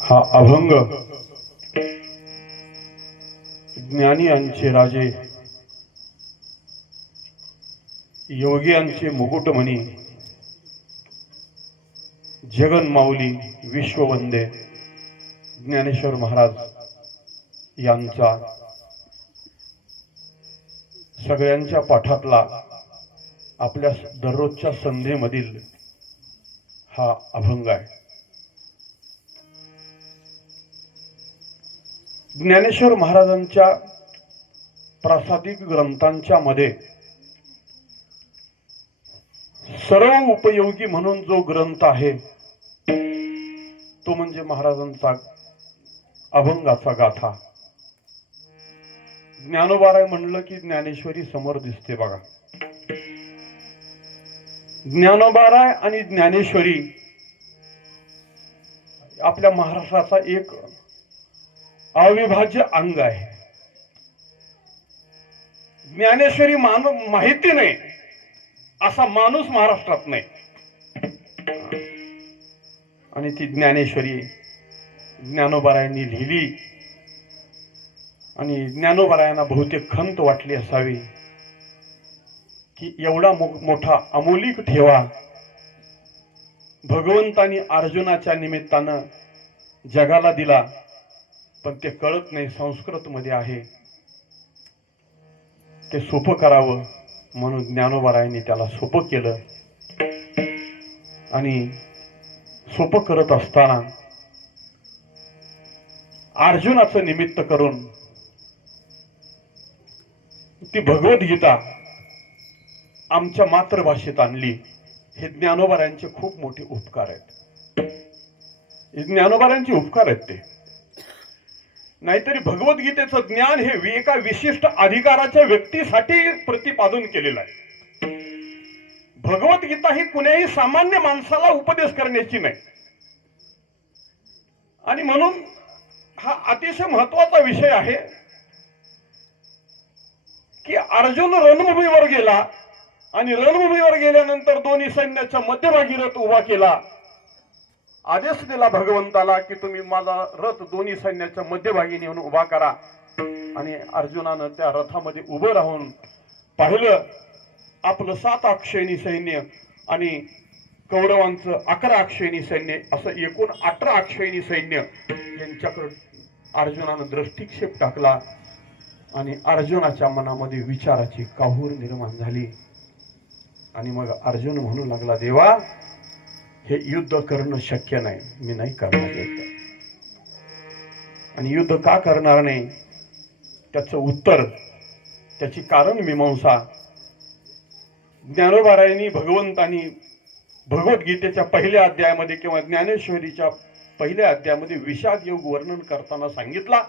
हा अभंग ज्ञानियांचे राजे, योगियांचे मुकुटमणी, जगन्माऊली विश्ववंदे ज्ञानेश्वर महाराज यांचा सगळ्यांच्या पाठातला आपल्या दररोजच्या संध्येमधील हा अभंग आहे. ज्ञानेश्वर महाराजांच्या प्रासादिक ग्रंथांच्या मध्ये सर्व उपयोगी म्हणून जो ग्रंथ आहे तो म्हणजे महाराजांचा अभंगाचा गाथा. ज्ञानोबाराय म्हणलं की ज्ञानेश्वरी समोर दिसते बघा. ज्ञानोबाराय आणि ज्ञानेश्वरी आपल्या महाराष्ट्राचा एक अविभाज्य अंग आहे. ज्ञानेश्वरी माहिती नाही असा माणूस महाराष्ट्रात नाही. आणि ती ज्ञानेश्वरी ज्ञानोबारायांनी लिहिली आणि ज्ञानोबारायांना बहुतेक खंत वाटली असावी की एवढा मोठा अमोलिक ठेवा भगवंतानी अर्जुनाच्या निमित्तानं जगाला दिला, पण ते कळत नाही संस्कृत मध्ये आहे, ते सोपं करावं म्हणून ज्ञानोबारायांनी त्याला सोपं केलं. आणि सोपं करत असताना अर्जुनाचं निमित्त करून ती भगवद्गीता आमच्या मातृभाषेत आणली. हे ज्ञानोबारायांचे खूप मोठे उपकार आहेत. हे ज्ञानोबारायांचे उपकार आहेत ते. नाहीतरी भगवद्गीतेचं ज्ञान हे एका विशिष्ट अधिकाराच्या व्यक्तीसाठी प्रतिपादन केलेलं आहे. भगवद्गीता ही कुण्याही सामान्य माणसाला उपदेश करण्याची नाही. आणि म्हणून हा अतिशय महत्वाचा विषय आहे की अर्जुन रणभूमीवर गेला आणि रणभूमीवर गेल्यानंतर दोन्ही सैन्याच्या मध्यभागी रथ उभा केला. आदेश दिला भगवंताला की तुम्ही माझा रथ दोन्ही सैन्याच्या मध्यभागी नेऊन उभा करा. आणि अर्जुनानं त्या रथामध्ये उभं राहून पाहिलं आपलं 7 अक्षयणी सैन्य आणि कौरवांचं 11 अक्षयणी सैन्य, असं एकूण 18 अक्षयणी सैन्य यांच्याकडे अर्जुनानं दृष्टिक्षेप टाकला. आणि अर्जुनाच्या मनामध्ये विचाराची काहूर निर्माण झाली. आणि मग अर्जुन म्हणू लागला, देवा हे युद्ध करणं शक्य नाही, मी नाही करणार युद्ध. आणि युद्ध का करणार नाही त्याचं उत्तर, त्याची कारण मीमांसा ज्ञानोबारायांनी भगवंतानी भगवद्गीतेच्या पहिल्या अध्यायामध्ये किंवा ज्ञानेश्वरीच्या पहिल्या अध्यायामध्ये विषाद योग वर्णन करताना सांगितला.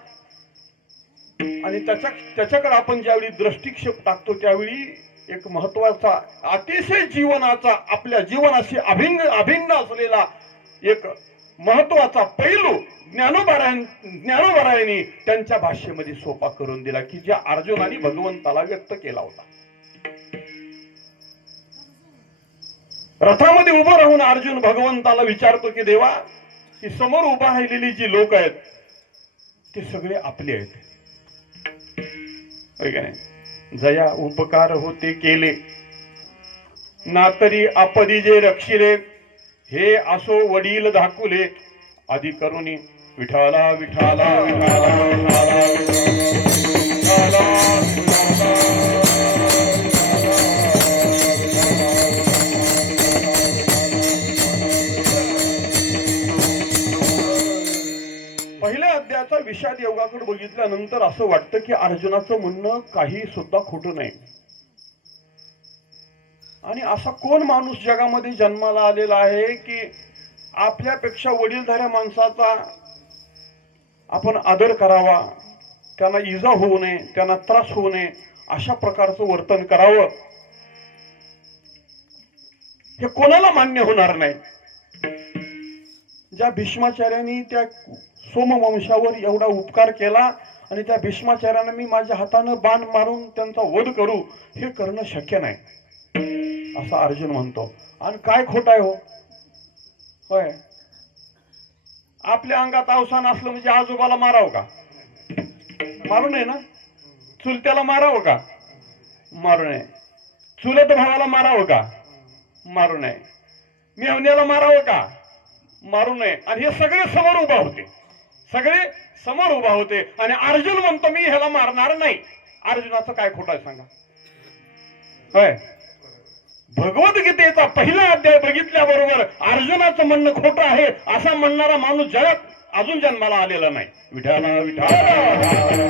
आणि त्याच्याकडे आपण ज्यावेळी दृष्टिक्षेप टाकतो त्यावेळी एक महत्वाचा अतिशय जीवनाचा आपल्या जीवनाशी अभिन्न असलेला एक महत्वाचा पैलू ज्ञानोबारायांनी त्यांच्या भाषेमध्ये सोपा करून दिला की ज्या अर्जुनाने भगवंताला व्यक्त केला होता. रथामध्ये उभं राहून अर्जुन भगवंताला विचारतो की देवा ही समोर उभा राहिलेली जी लोक आहेत ते सगळे आपले आहेत. जया उपकार होते केले ना तरी आपदी जे रक्षिले, हे असो वडील धाकुले आधी करुणी विठाला विठाला विठाला विठाला पहिल्या अध्यायाचा विषाद योगाकडे बघितल्यानंतर असं वाटतं की अर्जुनाचं म्हणणं काही सुद्धा खोटं नाही. आणि असा कोण माणूस जगामध्ये जन्माला आलेला आहे की आपल्यापेक्षा वडीलधाऱ्या माणसाचा आपण आदर करावा, त्यांना इजा होऊ नये, त्यांना त्रास होऊ नये अशा प्रकारचं वर्तन करावं, हे कोणाला मान्य होणार नाही. ज्या भीष्माचार्यांनी त्या सोमवंशावर एवढा उपकार केला आणि त्या भीष्माचार्यांना मी माझ्या हातानं बाण मारून त्यांचा वध करू, हे करणं शक्य नाही असं अर्जुन म्हणतो. आणि काय खोट आहे हो? होय, आपल्या अंगात अवसान असलं म्हणजे आजोबाला मारावं का? मारू नये ना. चुलत्याला मारावं का? मारू नये. चुलत भावाला मारावं का? मारू नये. मेवण्याला मारावं का? मारू नये. आणि हे सगळे समोर उभा होते, सगळे समोर उभा होते आणि अर्जुन म्हणतो मी ह्याला मारणार नाही. अर्जुनाचं काय खोटं आहे सांगा? होय, भगवद्गीतेचा पहिला अध्याय बघितल्याबरोबर अर्जुनाचं म्हणणं खोटं आहे असा म्हणणारा माणूस जगात अजून जन्माला आलेला नाही. विठाला विठाला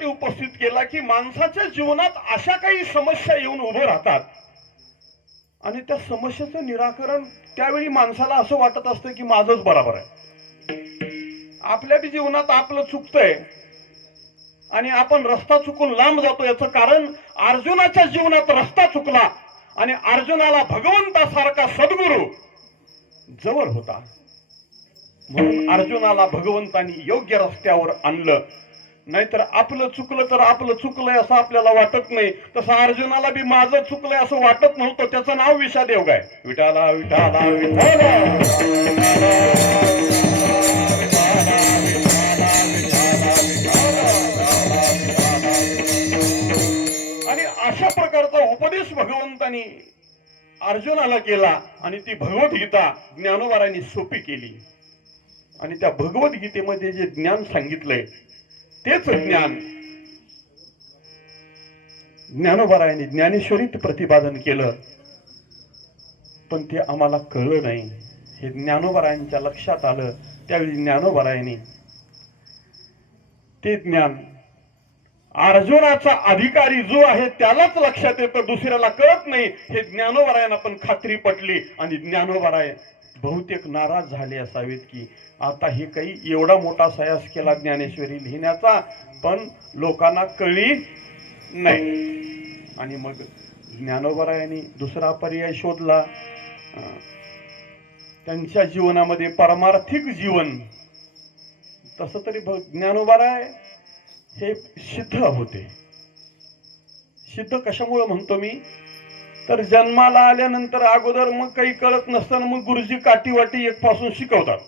उपस्थित केला की माणसाच्या जीवनात अशा काही समस्या येऊन उभं राहतात आणि त्या समस्येचं निराकरण त्यावेळी माणसाला असं वाटत असतं की माझंच बरोबर आहे. आपल्या बी जीवनात आपलं चुकतंय आणि आपण रस्ता चुकून लांब जातो. याचं कारण अर्जुनाच्या जीवनात रस्ता चुकला आणि अर्जुनाला भगवंतासारखा सद्गुरू जवळ होता, म्हणून अर्जुनाला भगवंतानी योग्य रस्त्यावर आणलं. नाहीतर आपलं चुकलं तर आपलं चुकलंय असं आपल्याला वाटत नाही. तसं अर्जुनाला बी माझं चुकलंय असं वाटत नव्हतं. त्याचं नाव विषादेव काय, विठाला विठाला विठाला. आणि अशा प्रकारचा उपदेश भगवंतानी अर्जुनाला केला आणि ती भगवद्गीता ज्ञानोबारांनी सोपी केली. आणि त्या भगवद्गीतेमध्ये जे ज्ञान सांगितलंय तेच ज्ञान ज्ञानोबारायांनी ज्ञानेश्वरीत प्रतिपादन केलं, पण ते आम्हाला कळलं नाही. हे ज्ञानोबारायांच्या लक्षात आलं त्यावेळी ज्ञानोबारायांनी ते ज्ञान अर्जुनाचा अधिकारी जो आहे त्यालाच लक्षात येतं, दुसऱ्याला कळत नाही. हे ज्ञानोबारायांना पण खात्री पटली आणि ज्ञानोबाराय बहुतेक नाराज झाले असावेत की आता हे काही एवढा मोठा सयास केला ज्ञानेश्वरी लिहिण्याचा, पण लोकांना कळली नाही. आणि मग ज्ञानोबारायांनी दुसरा पर्याय शोधला. त्यांच्या जीवनामध्ये परमार्थिक जीवन, तसं तरी ज्ञानोबाराय हे सिद्ध होते. सिद्ध कशामुळे म्हणतो मी, तर जन्माला आल्यानंतर अगोदर मग काही कळत नसताना मग गुरुजी काठीवाटी एक पासून शिकवतात,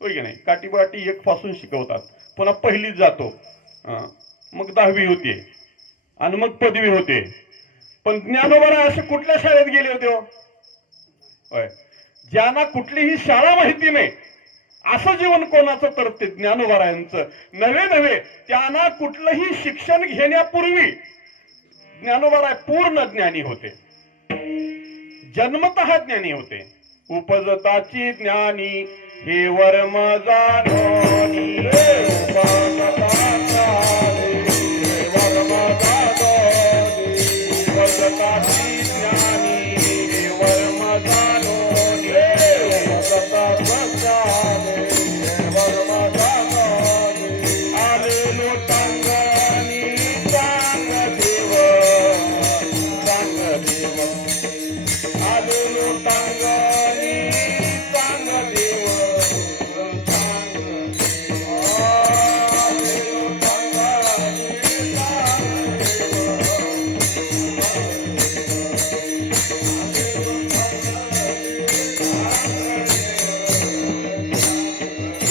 होय की नाही. काठीवाटी एक पासून शिकवतात, पुन्हा पहिलीच जातो, मग 10वी होते आणि मग पदवी होते. पण ज्ञानोबा असे कुठल्या शाळेत गेले होते? होय, ज्यांना कुठलीही शाळा माहिती नाही असं जीवन कोणाचं, तर ते ज्ञानोबारायांचं. नवे नवे त्यांना कुठलंही शिक्षण घेण्यापूर्वी ज्ञानोबाराय पूर्ण ज्ञानी होते, जन्मतः ज्ञानी होते. उपजताची ज्ञानी हे वर्म जानोनी, उपजताची ज्ञानी हे वर्म जानोनी, आले लोटांगणी चांग देव, चांग देव, आले लोटांगणी चांग देव, चांग देव,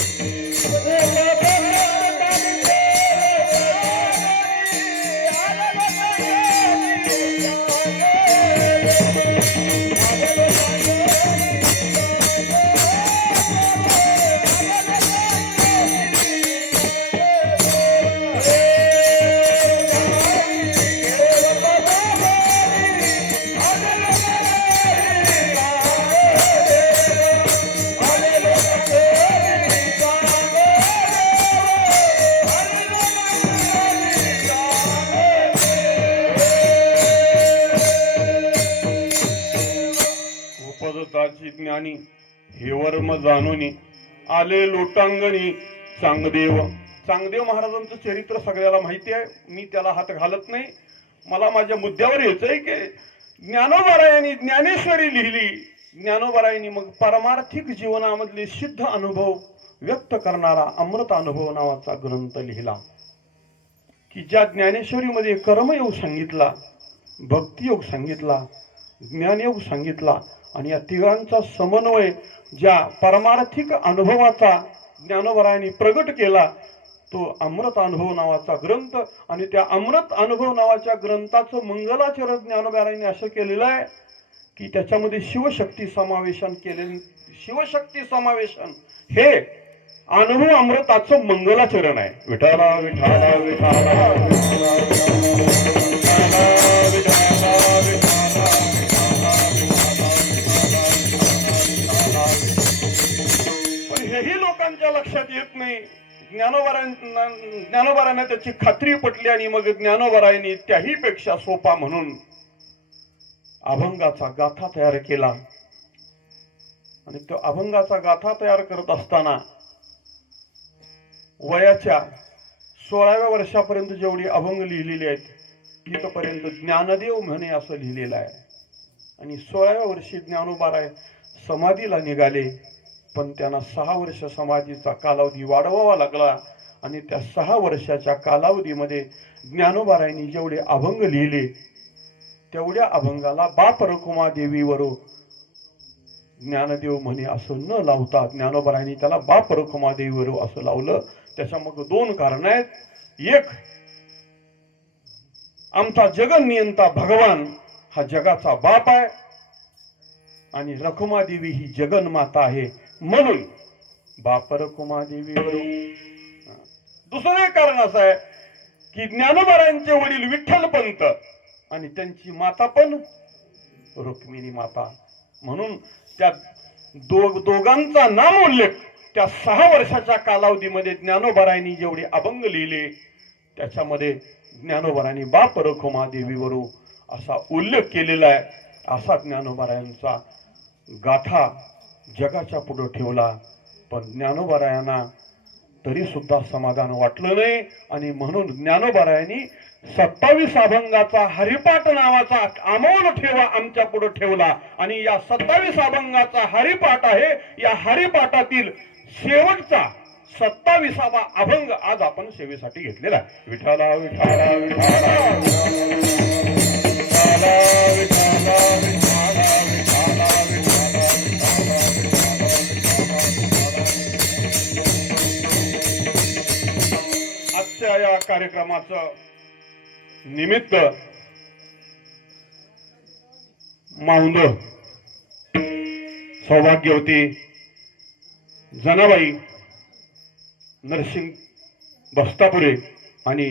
आले लोटांगणी ज्ञानी हे वर्म जाणूनी, आले लोटांगणी चांगदेव. चांगदेव महाराजांचं चरित्र सगळ्याला माहिती आहे, मी त्याला हात घालत नाही. मला माझ्या मुद्द्यावर यायचंय की ज्ञानोबारायांनी ज्ञानेश्वरी लिहिली. ज्ञानोबारायांनी मग परमार्थिक जीवनामधले सिद्ध अनुभव व्यक्त करणारा अमृत अनुभव नावाचा ग्रंथ लिहिला, की ज्या ज्ञानेश्वरीमध्ये कर्मयोग सांगितला, भक्तियोग सांगितला, ज्ञानयोग सांगितला आणि या तिघांचा समन्वय ज्या परमार्थिक अनुभवाचा ज्ञानोबारायांनी प्रगट केला तो अमृत अनुभव नावाचा ग्रंथ. आणि त्या अमृत अनुभव नावाच्या ग्रंथाचं मंगलाचरण ज्ञानोबारायांनी असं केलेलं आहे की त्याच्यामध्ये शिवशक्ती समावेशन केलेलं. शिवशक्ती समावेशन हे अनुभव अमृताचं मंगलाचरण आहे. विठाला विठाला विठाला हेही लोकांच्या लक्षात येत नाही. ज्ञानोबारांना त्याची खात्री पटली आणि मग ज्ञानोबारायांनी त्याही पेक्षा सोपा म्हणून अभंगाचा गाथा तयार केला. आणि तो अभंगाचा गाथा तयार करत असताना वयाच्या 16व्या वर्षापर्यंत जेवढी अभंग लिहिलेली आहेत तिथपर्यंत ज्ञानदेव म्हणे असं लिहिलेलं आहे. आणि 16व्या वर्षी ज्ञानोबाराय समाधीला निघाले, पण त्यांना 6 वर्ष समाधीचा कालावधी वाढवावा लागला. आणि त्या 6 वर्षाच्या कालावधीमध्ये ज्ञानोबारायांनी जेवढे अभंग लिहिले तेवढ्या अभंगाला बाप रखुमा देवीवर ज्ञानदेव म्हणे असं न लावता ज्ञानोबारायांनी त्याला बाप रखुमा देवीवर असं लावलं. त्याच्यामध्ये 2 कारण आहेत. एक, आमचा जगनियंता भगवान हा जगाचा बाप आहे आणि रखुमा देवी ही जगन्माता आहे, म्हणून बाप रखुमा देवीवर. दुसरं कारण असं आहे की ज्ञानोबारायांचे वडील विठ्ठलपंत आणि त्यांची माता पण रुक्मिणी माता, म्हणून त्या दोघांचा नामोल्लेख त्या 6 वर्षाच्या कालावधीमध्ये ज्ञानोबारायांनी जेवढे अभंग लिहिले त्याच्यामध्ये ज्ञानोबारायांनी बाप रखुमा देवीवर असा उल्लेख केलेला आहे. असा ज्ञानोबारायांचा गाथा जगाच्या पुढे ठेवला. पण ज्ञानोबारायांना तरी सुद्धा समाधान वाटलं नाही आणि म्हणून ज्ञानोबारायांनी 27 अभंगाचा हरिपाठ नावाचा अमोल ठेवा आमच्या पुढे ठेवला. आणि या 27 अभंगाचा हरिपाठ आहे. या हरिपाठातील शेवटचा 27वा अभंग आज आपण सेवेसाठी घेतलेला आहे. विठाला विठाला विठाला आजच्या या कार्यक्रमाचं निमित्त माऊंद सौभाग्यवती जनाबाई नरसिंग बस्तापुरे आणि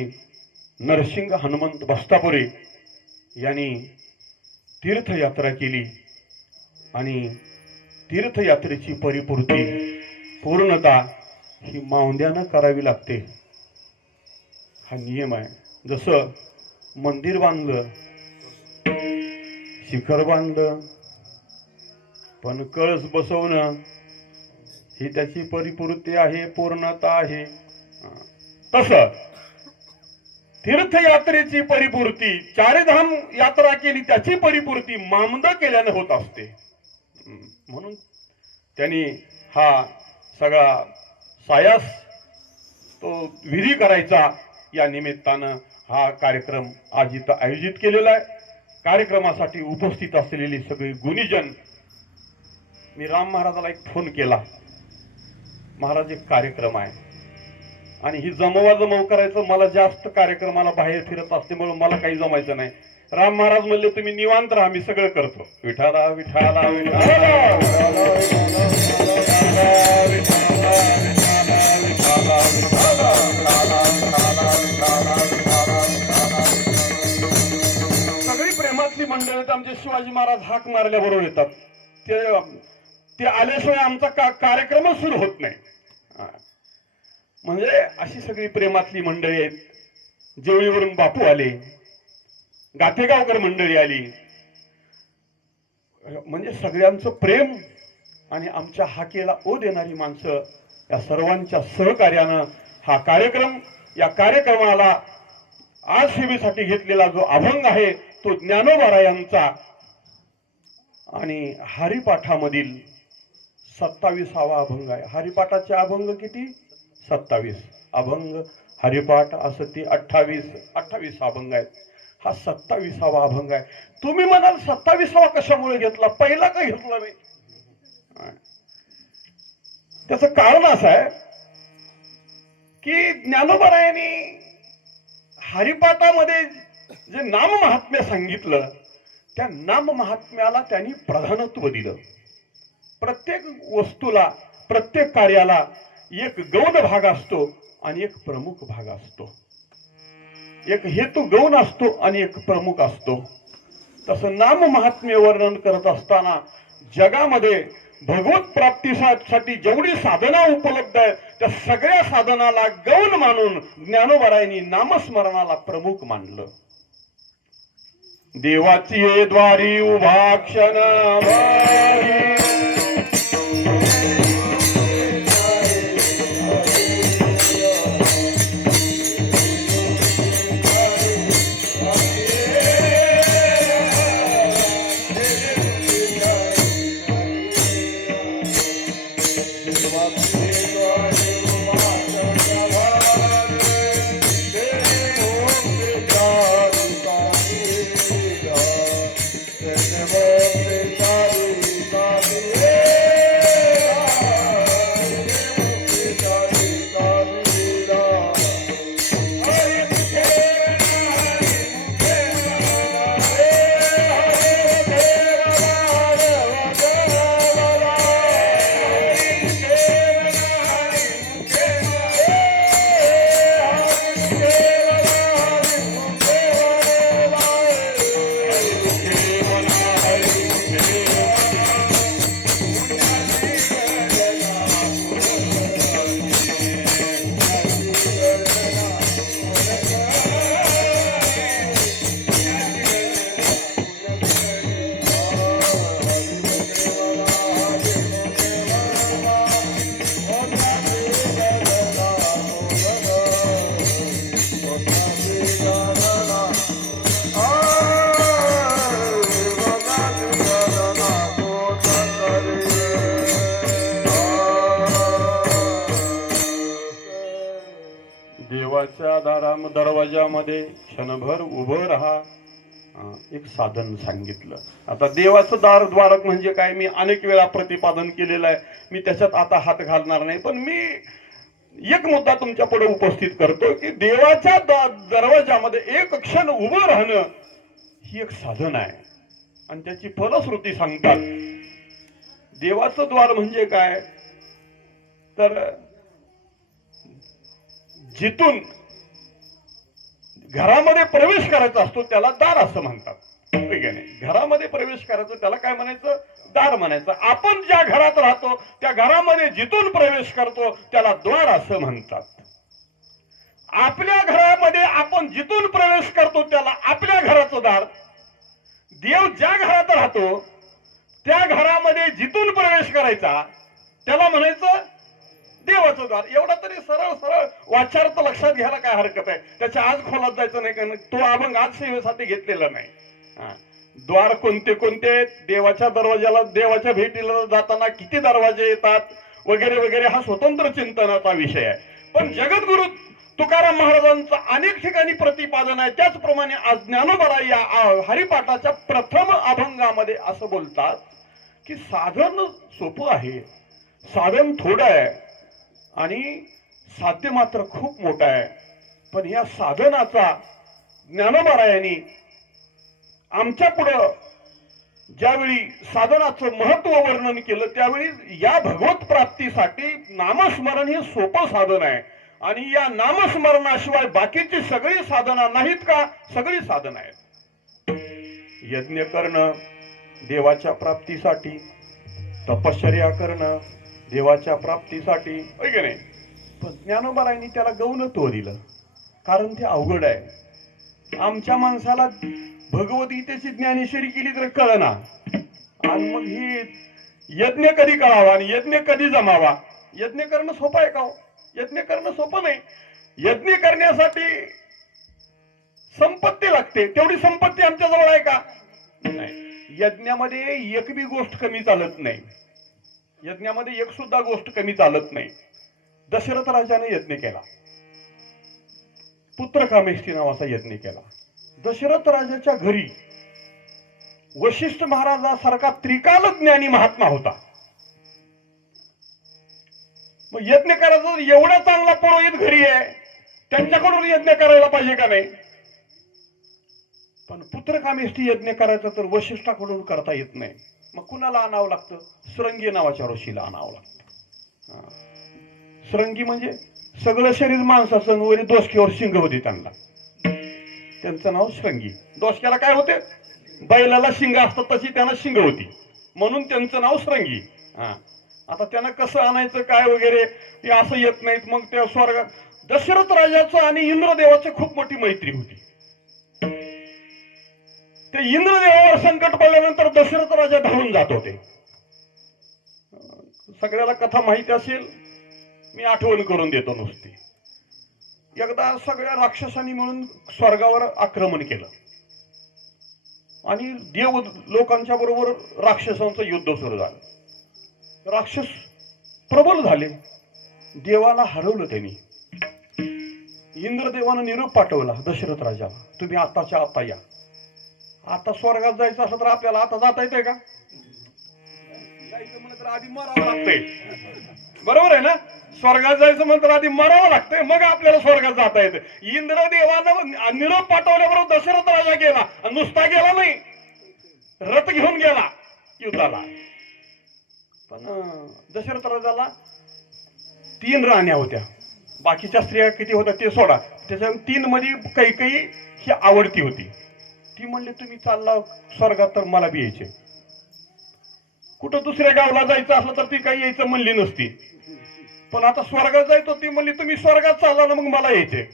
नरसिंग हनुमंत बस्तापुरे यांनी तीर्थयात्रा केली. आणि तीर्थयात्रेची परिपूर्ती पूर्णता ही माऊंद्यानं करावी लागते, हा नियम आहे. जसं मंदिर बांधलं, शिखर बांधलं, पण कळस बसवणं ही त्याची परिपूर्ती आहे, पूर्णता आहे. तसं तीर्थयात्रेची परिपूर्ती, चारधाम यात्रा केली त्याची परिपूर्ती मामद केल्याने होत असते. म्हणून त्यांनी हा सगळा सायास तो विधी करायचा. या निमित्तानं हा कार्यक्रम आज इथं आयोजित केलेला आहे. कार्यक्रमासाठी उपस्थित असलेली सगळे गुणीजन, मी राम महाराजाला एक फोन केला, महाराज एक कार्यक्रम आहे आणि ही जमव करायचं, मला जास्त कार्यक्रमाला बाहेर फिरत असल्यामुळे मला काही जमायचं नाही. राम महाराज म्हणले तुम्ही निवांत राहा, मी सगळं करतो. विठाला विठाला सगळी प्रेमातली मंडळी आमचे शिवाजी महाराज हाक मारल्याबरोबर येतात. ते आल्याशिवाय आमचा कार्यक्रमच सुरू होत नाही. म्हणजे अशी सगळी प्रेमातली मंडळी आहेत. जेवळीवरून बापू आले, गाथेगावकर मंडळी आली, म्हणजे सगळ्यांचं प्रेम आणि आमच्या हाकेला ओ देणारी माणसं, या सर्वांच्या सहकार्यानं हा कार्यक्रम, या कार्यक्रमाला आज सेवेसाठी घेतलेला जो अभंग आहे तो ज्ञानोबारायांचा आणि हरिपाठामधील 27वा अभंग आहे. हरिपाठाचे अभंग किती? 27 अभंग. हरिपाठ असं ती 28 अभंग आहेत. हा 27वा अभंग आहे. तुम्ही म्हणाल 27वा कशामुळे घेतला, पहिला का घेतला नाही? त्याचं कारण असं आहे की ज्ञानोबारायांनी हरिपाठामध्ये जे नाम महात्म्य सांगितलं त्या नाम महात्म्याला त्यांनी प्रधानत्व दिलं. प्रत्येक वस्तूला, प्रत्येक कार्याला एक गौण भाग असतो आणि एक प्रमुख भाग असतो. एक हेतू गौण असतो आणि एक प्रमुख असतो. तसं नाम महात्म्य वर्णन करत असताना जगामध्ये भगवत प्राप्तीसाठी जेवढी साधना उपलब्ध आहे त्या सगळ्या साधनाला गौण मानून ज्ञानोबारायांनी नामस्मरणाला प्रमुख मानलं. देवाची ये द्वारी उभा क्षण भारी, देवाच्या दरवाजामध्ये क्षणभर उभं राहा, एक साधन सांगितलं. आता देवाचं द्वारक म्हणजे काय मी अनेक वेळा प्रतिपादन केलेलं आहे, मी त्याच्यात आता हात घालणार नाही. पण मी एक मुद्दा तुमच्या पुढे उपस्थित करतो की देवाच्या दरवाजामध्ये एक क्षण उभं राहणं ही एक साधन आहे आणि त्याची फलश्रुती सांगतात. देवाचं द्वार म्हणजे काय तर जिथून घरामध्ये प्रवेश करायचा असतो त्याला दार असं म्हणतात. घरामध्ये प्रवेश करायचं त्याला काय म्हणायचं, दार म्हणायचं. आपण ज्या घरात राहतो त्या घरामध्ये जिथून प्रवेश करतो त्याला द्वार असं म्हणतात. आपल्या घरामध्ये आपण जिथून प्रवेश करतो त्याला आपल्या घराचं दार. देव ज्या घरात राहतो त्या घरामध्ये जिथून प्रवेश करायचा त्याला म्हणायचं देवाचं द्वार. एवढा तरी सरळ सरळ वाचार्थ लक्षात घ्यायला काय हरकत आहे. त्याच्या आज खोलात जायचं नाही, कारण तो अभंग आज सेवेसाठी घेतलेला नाही. द्वार कोणते कोणते, देवाच्या दरवाजाला देवाच्या भेटीला जाताना किती दरवाजे येतात वगैरे वगैरे हा स्वतंत्र चिंतनाचा विषय आहे. पण जगद्गुरु तुकाराम महाराजांचं अनेक ठिकाणी प्रतिपादन आहे. त्याचप्रमाणे आज ज्ञानोबा या हरिपाठाच्या प्रथम अभंगामध्ये असं बोलतात की साधन सोपं आहे, साधन थोडं आहे आणि साध्य मात्र खूप मोठं आहे. पण या साधनाचा ज्ञानोबारायांनी आमच्या पुढं ज्यावेळी साधनाचं महत्व वर्णन केलं त्यावेळी या भगवत प्राप्तीसाठी नामस्मरण हे सोपं साधन आहे आणि या नामस्मरणाशिवाय बाकीची सगळी साधना नाहीत का, सगळी साधन आहेत. यज्ञ करणं देवाच्या प्राप्तीसाठी, तपश्चर्या करणं देवाच्या प्राप्तीसाठी, की नाही. पण ज्ञानोबारायांनी त्याला गौणत्व दिलं कारण ते अवघड आहे. आमच्या माणसाला भगवद्गीतेची ज्ञानेश्वरी केली तर कळना आणि मग ही यज्ञ कधी करावा आणि यज्ञ कधी जमावा. यज्ञ करणं सोपं आहे का? यज्ञ करणं सोपं नाही. यज्ञ करण्यासाठी संपत्ती लागते. तेवढी संपत्ती आमच्या जवळ आहे का? नाही. यज्ञामध्ये एक बी गोष्ट कमी चालत नाही. यज्ञामध्ये एक सुद्धा गोष्ट कमी चालत नाही. दशरथ राजाने यज्ञ केला, पुत्रकामेष्टी नावाचा यज्ञ केला. दशरथ राजाच्या घरी वशिष्ठ महाराजासारखा त्रिकाल ज्ञानी महात्मा होता. मग यज्ञ करायचा एवढा चांगला पुरोहित घरी आहे, त्यांच्याकडून यज्ञ करायला पाहिजे का नाही? पण पुत्रकामेष्टी यज्ञ करायचा तर वशिष्ठाकडून करता येत नाही. मग कुणाला आणावं लागतं? श्रंगी नावाच्या ऋषीला आणावं लागतं. श्रंगी म्हणजे सगळं शरीर माणसाचं वरी दोषक्यावर शिंग होती त्यांना, त्यांचं नाव श्रंगी. दोषक्याला काय होते? बैलाला शिंग असतात तशी त्यांना शिंग होती म्हणून त्यांचं नाव श्रंगी. हा, आता त्यांना कसं आणायचं काय वगैरे हे असं येत नाहीत. मग त्या स्वर्गात दशरथ राजाचं आणि इंद्रदेवाची खूप मोठी मैत्री होती. ते इंद्रदेवावर संकट पडल्यानंतर दशरथ राजा धावून जात होते. सगळ्याला कथा माहिती असेल, मी आठवण करून देतो नुसती. एकदा सगळ्या राक्षसांनी मिळून स्वर्गावर आक्रमण केलं आणि देव लोकांच्या बरोबर राक्षसांचं युद्ध सुरू झालं. राक्षस प्रबल झाले, देवाला हरवलं त्यांनी. इंद्रदेवानं निरोप पाठवला दशरथ राजाला, तुम्ही आताच्या आता या. आता स्वर्गात जायचं असलं तर आपल्याला आता जाता येतंय का? जायचं म्हणलं तर आधी मरावं लागतंय, बरोबर आहे ना? स्वर्गात जायचं म्हणलं तर आधी मरावं लागतंय, मग आपल्याला स्वर्गात जाता येतं. इंद्रदेवानं निरोप पाठवल्याबरोबर दशरथ राजा गेला, नुसता गेला नाही, रथ घेऊन गेला युद्धाला. पण दशरथ राजाला 3 राण्या होत्या. बाकीच्या स्त्रिया किती होत्या ते सोडा, त्याच्या 3 मध्ये काही ही आवडती होती. ती म्हणली तुम्ही चालला स्वर्गात तर मला बी यायचे. कुठं दुसऱ्या गावला जायचं असलं तर ती काही यायचं म्हणली नसती, पण आता स्वर्गात जायचो ती म्हणली तुम्ही स्वर्गात चालला ना मग मला यायचे.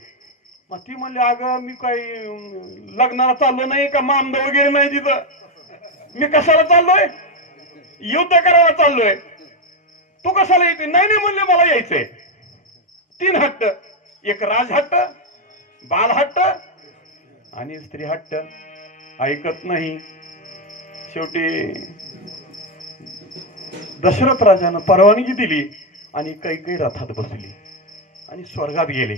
मग ती म्हणली अगं मी काही लग्नाला चाललो नाही का, मामद वगैरे नाही तिथं, मी कशाला चाललोय, युद्ध करायला चाललोय. तू कशाला येते? नाही नाही म्हणले मला यायचंय. 3 हट्ट, एक राजहट्ट, बालहट्ट आणि स्त्री हट्ट. ऐकत नाही. शेवटी दशरथ राजानं परवानगी दिली आणि काही रथात बसली आणि स्वर्गात गेले.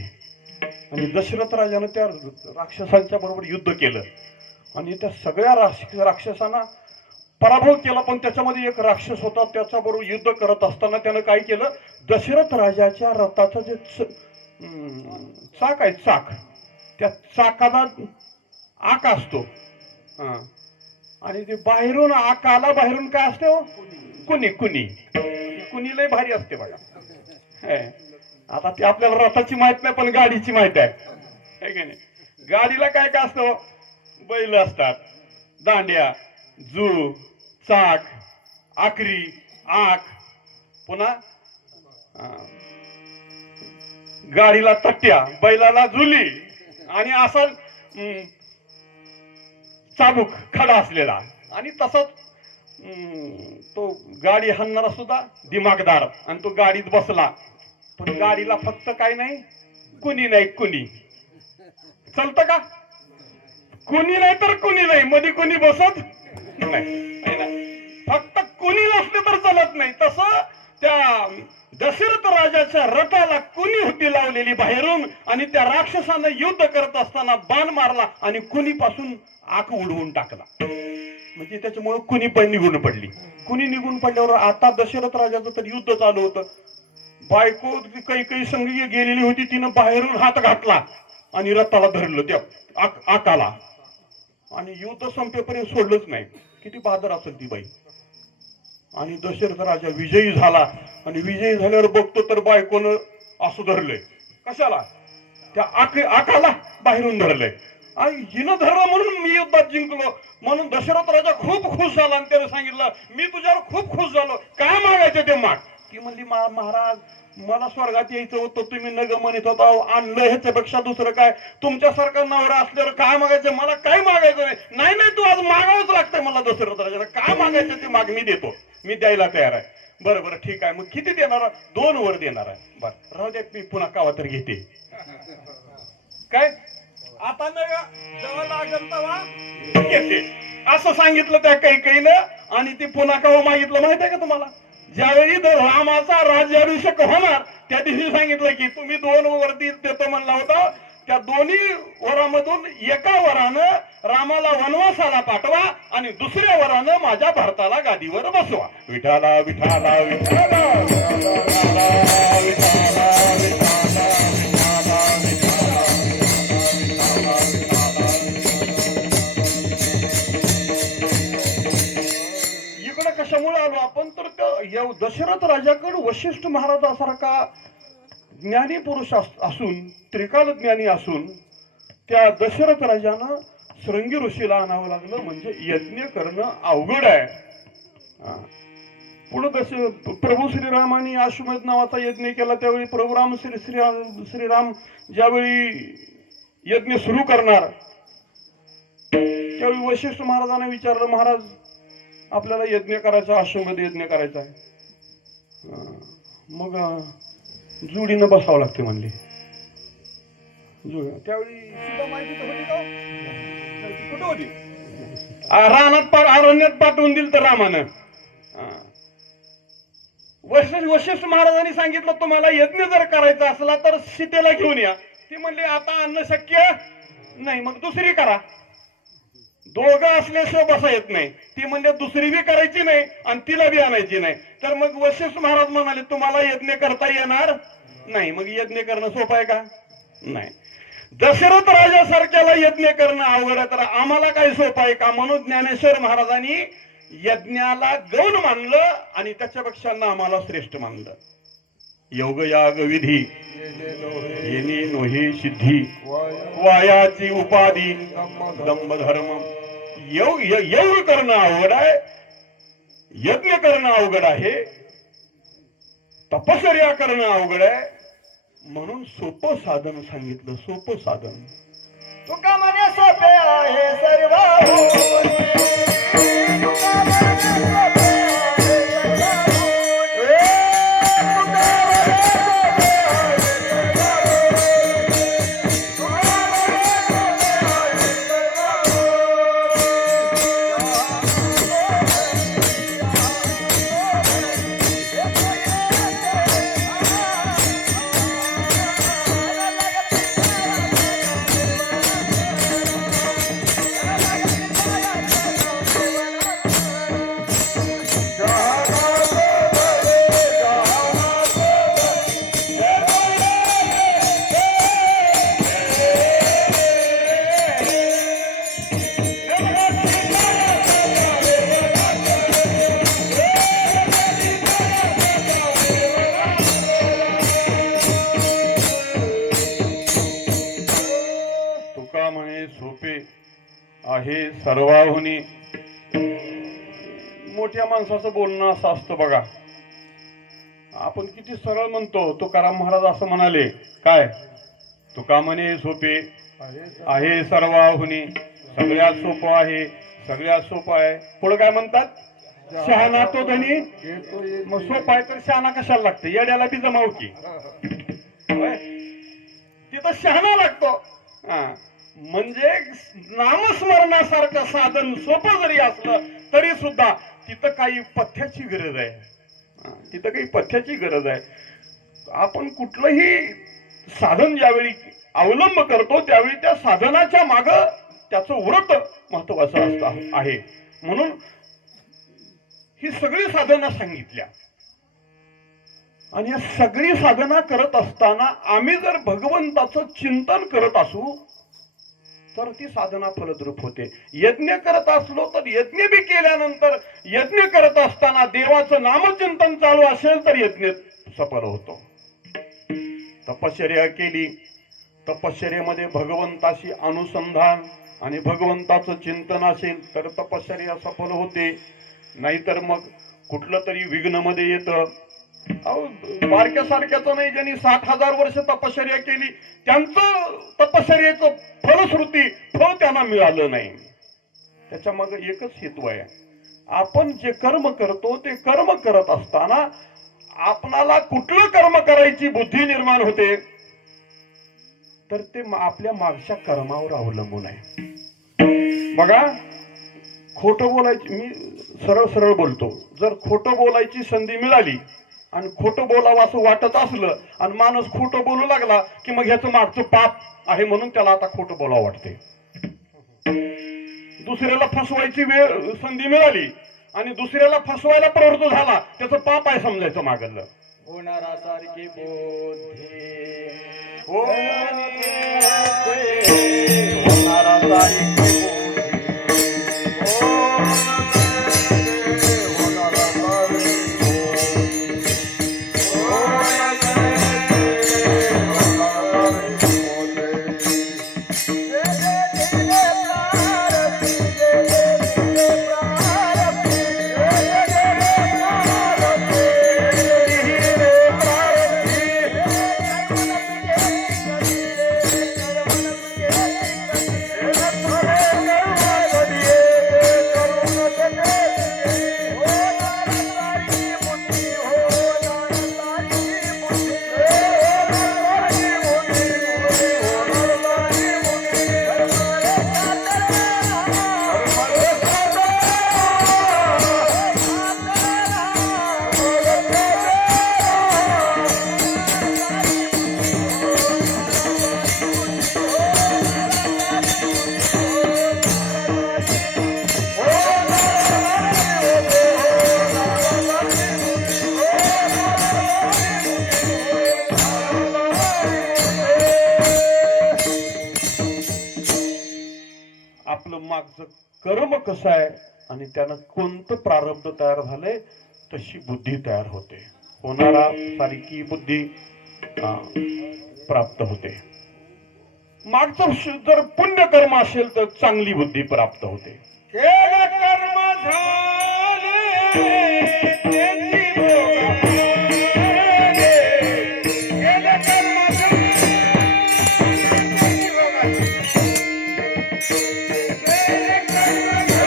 आणि दशरथ राजानं त्या राक्षसांच्या बरोबर युद्ध केलं आणि त्या सगळ्या राक्षसांना पराभव केला. पण त्याच्यामध्ये एक राक्षस होता, त्याच्या बरोबर युद्ध करत असताना त्यानं काय केलं, दशरथ राजाच्या रथाचं जे चाक आहे, चाक, त्या चाकाला आक असतो आणि ते बाहेरून आकाला बाहेरून काय असते हो, कुणी कुणी कुणी लय भारी असते बघा. आता ते आपल्याला रथाची माहित नाही पण गाडीची माहित आहे की नाही. गाडीला काय काय असतं, बैल असतात, दांड्या, जू, चाक, आकरी, आक, पुन्हा गाडीला तट्ट्या, बैलाला झुली आणि असा चाबूक खडा असलेला. आणि तसाच तो गाडी हाणणारा सुद्धा दिमागदार, आणि तो गाडीत बसला. पण गाडीला फक्त काय नाही, कुणी नाही. कुणी चलत का? कुणी नाही तर कुणी नाही, मध्ये कुणी बसत नाही. फक्त कुणी नसले तर चालत नाही. तसं त्या दशरथ राजाच्या रथाला कुणी होती लावलेली बाहेरून, आणि त्या राक्षसानं युद्ध करत असताना बाण मारला आणि कुणी पासून आक उडवून टाकला. म्हणजे त्याच्यामुळे कुणी पण निघून पडली. कुणी निघून पडल्यावर आता दशरथ राजाचं तर युद्ध चालू होतं. बायको काही संगी गेलेली होती, तिनं बाहेरून हात घातला आणि रथाला धरलं त्या आकाला, आणि युद्ध संपेपर्यंत सोडलंच नाही. किती बहादर असेल ती बाई. आणि दशरथ राजा विजयी झाला, आणि विजयी झाल्यावर बघतो तर बायकोनं असं धरलंय. कशाला? त्या आकाला बाहेरून धरलंय. आणि हिनं धरलं म्हणून मी युद्धात जिंकलो. म्हणून दशरथ राजा खूप खुश झाला आणि त्याने सांगितलं मी तुझ्यावर खूप खुश झालो, काय मागायचं ते माग. ती म्हणली महाराज मला स्वर्गात यायचं होतं, तुम्ही नग म्हणत होता, आणलं ह्याच्यापेक्षा दुसरं काय, तुमच्यासारखा नवरा असल्यावर काय मागायचं, मला काय मागायचं नाही. नाही तू आज मागावंच लागतंय मला दशरथ राजाला, काय मागायचं ते माग, मी देतो, मी द्यायला तयार आहे. बरं ठीक आहे, मग किती देणार? 2 वर देणार आहे. बरं राहू दे, मी पुन्हा कावा तर घेते. काय आता नाही जेव्हा लागेल तेव्हा घेते असं सांगितलं त्या कैकेयीनं. आणि ती पुन्हा कावा मागितलं माहित आहे का तुम्हाला? ज्यावेळी रामाचा राज्याभिषेक होणार त्या दिवशी सांगितलं की तुम्ही 2 वर देतो म्हणला होता, त्या दोन्ही वरामधून एका वरानं रामाला वनवासाला पाठवा आणि दुसऱ्या वरानं माझ्या भारताला गादीवर बसवा. विठाला विठाला विठाला इकडे कशामुळे आलो आपण तर दशरथ राजाकडे वशिष्ठ महाराजासारखा ज्ञानी पुरुष असून, त्रिकाल ज्ञानी असून, त्या दशरथ राजानं श्रृंगी ऋषीला आणावं लागलं. म्हणजे यज्ञ करणं अवघड आहे. पुढे तसे प्रभू श्रीरामाने अश्वमेध नावाचा यज्ञ केला. त्यावेळी प्रभू राम श्रीराम ज्यावेळी यज्ञ सुरू करणार त्यावेळी वशिष्ठ महाराजांना विचारलं, महाराज आपल्याला यज्ञ करायचा, अश्वमेध यज्ञ करायचा आहे. मग जुडीनं बसावं लागते म्हणले. त्यावेळी सुद्धा माहिती होती का? कुठं होती? रानात अरण्यात पाठवून दिल तर रामानं. वशिष्ठ महाराजांनी सांगितलं, तुम्हाला यज्ञ जर करायचा असला तर सीतेला घेऊन या. ती म्हणली आता आणणं शक्य नाही, मग दुसरी करा. दोघं असल्याशिवाय बसा येत नाही. ती म्हणजे दुसरी बी करायची नाही आणि तिला बी आणायची नाही. तर मग वशिष्ठ महाराज म्हणाले, तुम्हाला यज्ञ करता येणार नाही. मग यज्ञ करणं सोपं आहे का? नाही. दशरथ राजासारख्याला यज्ञ करणं अवघड आहे, तर आम्हाला काय सोपं आहे का? म्हणून ज्ञानेश्वर महाराजांनी यज्ञाला गौण मानलं आणि त्याच्यापेक्षा आम्हाला श्रेष्ठ मानलं. योग याग विधी येणे नोहे सिद्धी, वायाची उपाधी दंभ धर्म. योग करणं अवघड आहे, यज्ञ करणं अवघड आहे, तपश्चर्या करणं अवघड आहे. म्हणून सोपं साधन सांगितलं, सोपं साधन. तुका म्हणे सोपे आहे सर्व. सोपे आहे सर्वाहुनी. मोठ्या माणसाचं बोलणं असं असतं बघा. आपण किती सरळ म्हणतो. तुकाराम महाराज असं म्हणाले, काय? तुका म्हणे सोपे आहे सर्वाहुनी. सगळ्यात सोपं आहे, सगळ्यात सोपं आहे. पुढे काय म्हणतात? शहाणा तो धनी. मग सोपं आहे तर शहाणा कशाला लागते? येड्याला बी जमाव की. तिथं शहाणा लागतो. म्हणजे नामस्मरणासारखं साधन सोपं जरी असलं तरी सुद्धा तिथं काही पथ्याची गरज आहे. तिथं काही पथ्याची गरज आहे. आपण कुठलंही साधन ज्यावेळी अवलंब करतो त्यावेळी त्या साधनाच्या माग त्याचं व्रत महत्वाचं असतं आहे. म्हणून ही सगळी साधना सांगितल्या. आणि या सगळी साधना करत असताना आम्ही जर भगवंताचं चिंतन करत असू तर ती साधना फलद्रूप होते. यज्ञ करत असलो तर यज्ञ बी केल्यानंतर यज्ञ करत असताना देवाचं नामचिंतन चालू असेल तर यज्ञ सफल होतो. तपश्चर्या केली, तपश्चर्यामध्ये भगवंताशी अनुसंधान आणि भगवंताचं चिंतन असेल तर तपश्चर्या सफल होते. नाहीतर मग कुठलं तरी विघ्न मध्ये येतं. बारक्या सारख्याचं नाही, ज्यांनी 60,000 वर्ष तपश्चर्या केली त्यांचं तपश्चर्याचं फलश्रुती फळ त्यांना मिळालं नाही. त्याच्या मग एकच हेतू आहे. आपण जे कर्म करतो ते कर्म करत असताना आपणाला कुठलं कर्म करायची बुद्धी निर्माण होते तर ते आपल्या मागच्या कर्मावर अवलंबून आहे. बघा, खोटं बोलायची, मी सरळ सरळ बोलतो. जर खोटं बोलायची संधी मिळाली आणि खोटं बोलावं असं वाटत असलं आणि माणूस खोटं बोलू लागला की मग ह्याचं मागचं पाप आहे म्हणून त्याला आता खोटं बोलावं वाटते. दुसऱ्याला फसवायची वेळ संधी मिळाली आणि दुसऱ्याला फसवायला प्रवृत्त झाला त्याचं पाप आहे समजायचं मागलं. होणारा सारखी बोधे होणारा सारखी मागचं कर्म कसं आहे आणि त्यानं कोणतं प्रारब्ध तयार झालंय तशी बुद्धी तयार होते. होणारा सारखी बुद्धी प्राप्त होते. मागचं जर पुण्य कर्म असेल तर चांगली बुद्धी प्राप्त होते. केलं कर्म झाले त्याची भोगाले. केलं कर्म झाले त्याची भोगाले. केलं कर्म झाले त्याची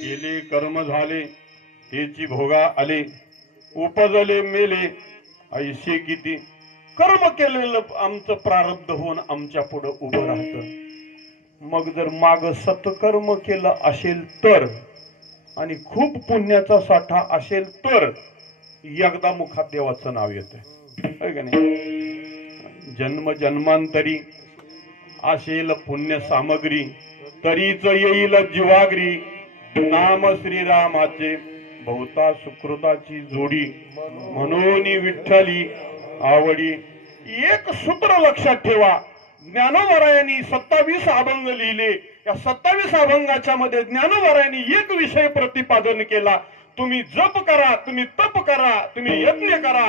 केले कर्म झाले त्याची भोगा आले. उपजले मेले ऐसे किती. कर्म केलेलं आमचं प्रारब्ध होऊन आमच्या पुढे उभं राहतं. मग जर माग सत्कर्म केलं असेल तर आणि खूप पुण्याचा साठा असेल तर एकदा मुखात देवाचं नाव येतं, है का नाही. जन्म जन्मांतरी असेल पुण्य सामग्री तरीच येईल जीवाग्री. नाम श्रीरामाचे बहुता सुकृताची जोडी म्हणून विठ्ठली आवडी. एक सूत्र लक्षात ठेवा. ज्ञानोबरायांनी 27 अभंग लिहिले. या 27 अभंगाच्या मध्ये ज्ञानोबरायांनी एक विषय प्रतिपादन केला. तुम्ही जप करा, तुम्ही तप करा, तुम्ही यज्ञ करा,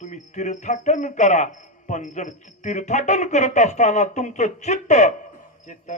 तुम्ही तीर्थाटन करा. पण जर तीर्थाटन करत असताना तुमचं चित्त चित्त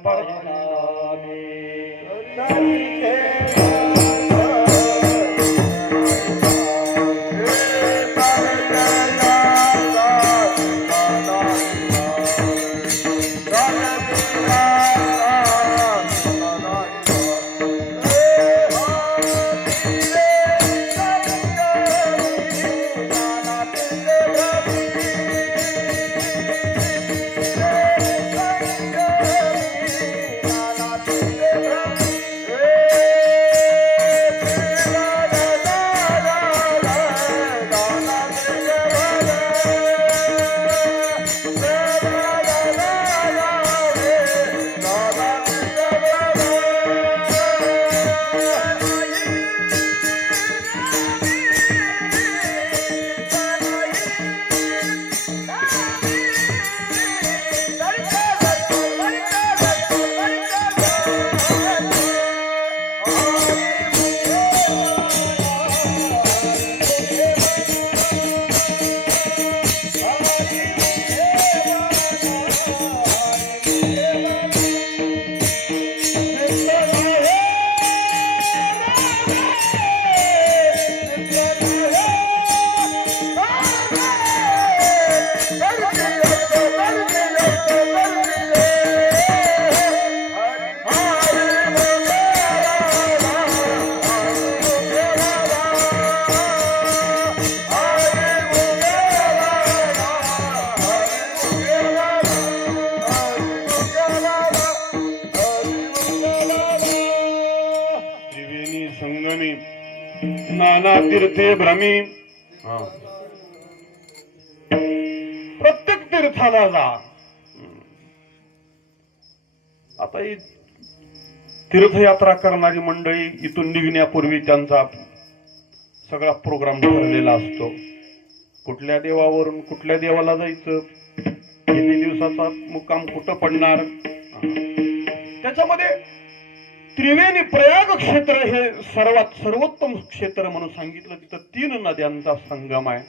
नाही नाना तीर्थे भ्रमी. प्रत्येक तीर्थाला जा. आता ही तीर्थयात्रा करणारी मंडळी इथून निघण्यापूर्वी त्यांचा सगळा प्रोग्राम ठरलेला असतो. कुठल्या देवावरून कुठल्या देवाला जायचं, किती दिवसाचा मुक्काम कुठं पडणार. त्याच्यामध्ये त्रिवेणी प्रयाग क्षेत्र हे सर्वोत्तम क्षेत्र म्हणून सांगितलं. तिथं 3 नद्यांचा संगम आहे.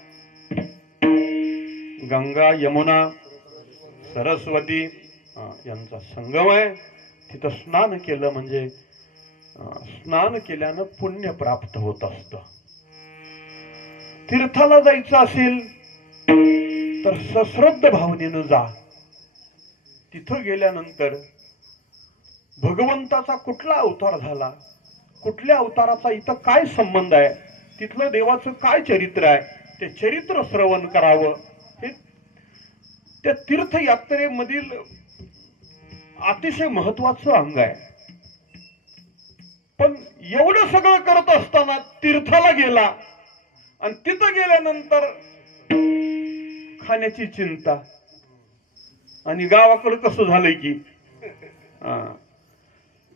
गंगा, यमुना, सरस्वती यांचा संगम आहे. तिथं स्नान केलं म्हणजे स्नान केल्यानं पुण्य प्राप्त होत असतं. तीर्थाला जायचं असेल तर सश्रद्ध भावनेनं जा. तिथं गेल्यानंतर भगवंताचा कुठला अवतार झाला, कुठल्या अवताराचा इथं काय संबंध आहे, तिथलं देवाचं काय चरित्र आहे, ते चरित्र श्रवण करावं. हे त्या तीर्थयात्रेमधील अतिशय महत्वाचं अंग आहे. पण एवढं सगळं करत असताना तीर्थाला गेला आणि तिथं गेल्यानंतर खाण्याची चिंता. आणि गावाकडे कसं झालंय की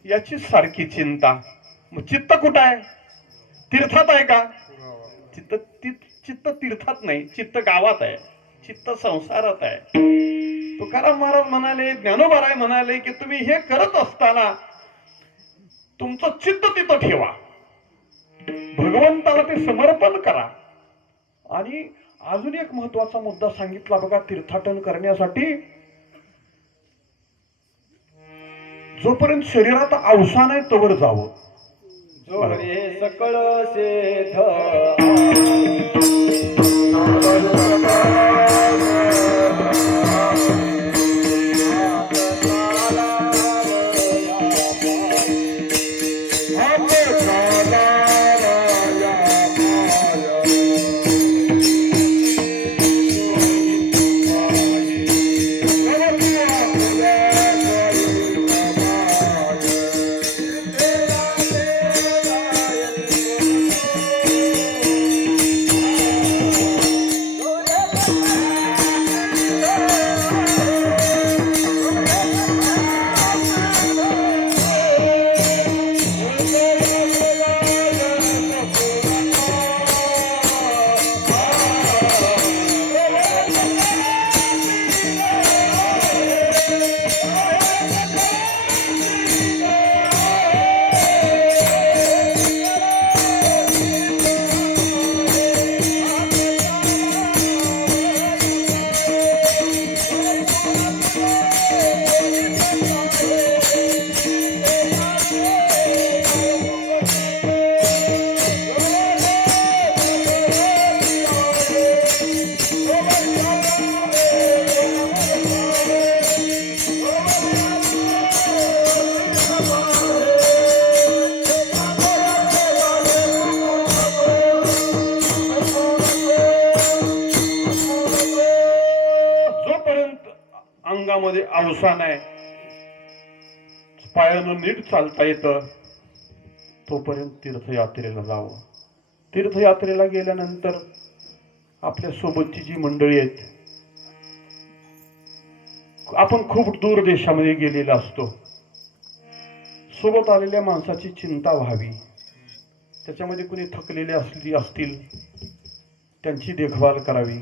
याची सारखी चिंता. मग चित्त कुठं आहे? तीर्थात आहे का? चित्त तीर्थात नाही, चित्त गावात आहे, चित्त संसारात आहे. तुकाराम महाराज म्हणाले, ज्ञानोबाराय म्हणाले की तुम्ही हे करत असताना तुमचं चित्त तिथं ठेवा, भगवंताला ते समर्पण करा. आणि अजून एक महत्वाचा मुद्दा सांगितला बघा तीर्थाटन करण्यासाठी. जोपर्यंत शरीरात अवसान आहे तोवर जावं. जो रे सकळ सेध अंगामध्ये अवसान आहे, पायानं नीट चालता येतं, तोपर्यंत तीर्थयात्रेला जावं. तीर्थयात्रेला गेल्यानंतर आपल्या सोबतची जी मंडळी आहेत, आपण खूप दूर देशामध्ये गेलेला असतो, सोबत आलेल्या माणसाची चिंता व्हावी. त्याच्यामध्ये कुणी थकलेले असतील त्यांची देखभाल करावी.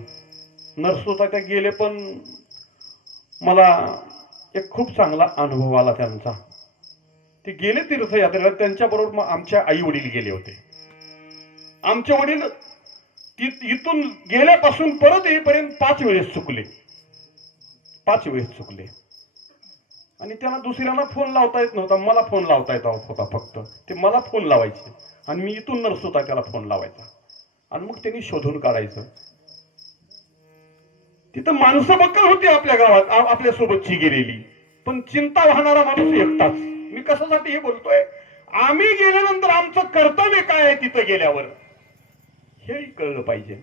नर्स होता त्या गेले, पण मला एक खूप चांगला अनुभव आला त्यांचा. ते गेले तीर्थयात्रेला, त्यांच्याबरोबर मग आमच्या आई वडील गेले होते. आमचे वडील इथून गेल्यापासून परत येईपर्यंत 5 वेळेस चुकले. आणि त्यांना दुसऱ्यांना फोन लावता येत नव्हता, मला फोन लावता येत होता फक्त. ते मला फोन लावायचे आणि मी इथून नर्स होता त्याला फोन लावायचा आणि मग त्यांनी शोधून काढायचं. तिथं माणसं बक्कल होती आपल्या गावात, आपल्या सोबतची गेलेली, पण चिंता वाहणारा माणूस एकटाच. मी कशासाठी हे बोलतोय, आम्ही गेल्यानंतर आमचं कर्तव्य काय आहे तिथं गेल्यावर हेही कळलं पाहिजे.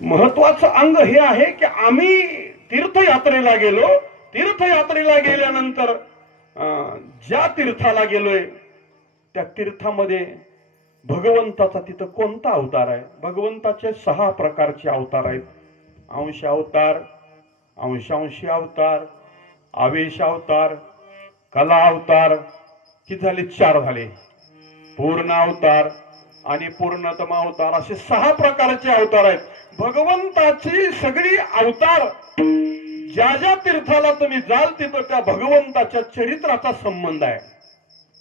महत्वाचं अंग हे आहे की आम्ही तीर्थयात्रेला गेलो. तीर्थयात्रेला गेल्यानंतर ज्या तीर्थाला गेलोय त्या तीर्थामध्ये भगवंताचा तिथं कोणता अवतार आहे? भगवंताचे 6 प्रकारचे अवतार आहेत. अंश अवतार, अंशांशी अवतार, आवेश अवतार, कला अवतार, किती झाले? 4 झाले. पूर्ण अवतार आणि पूर्णतम अवतार, असे 6 प्रकारचे अवतार आहेत. भगवंताची सगळी अवतार ज्या ज्या तीर्थाला तुम्ही जाल तिथं त्या भगवंताच्या चरित्राचा संबंध आहे.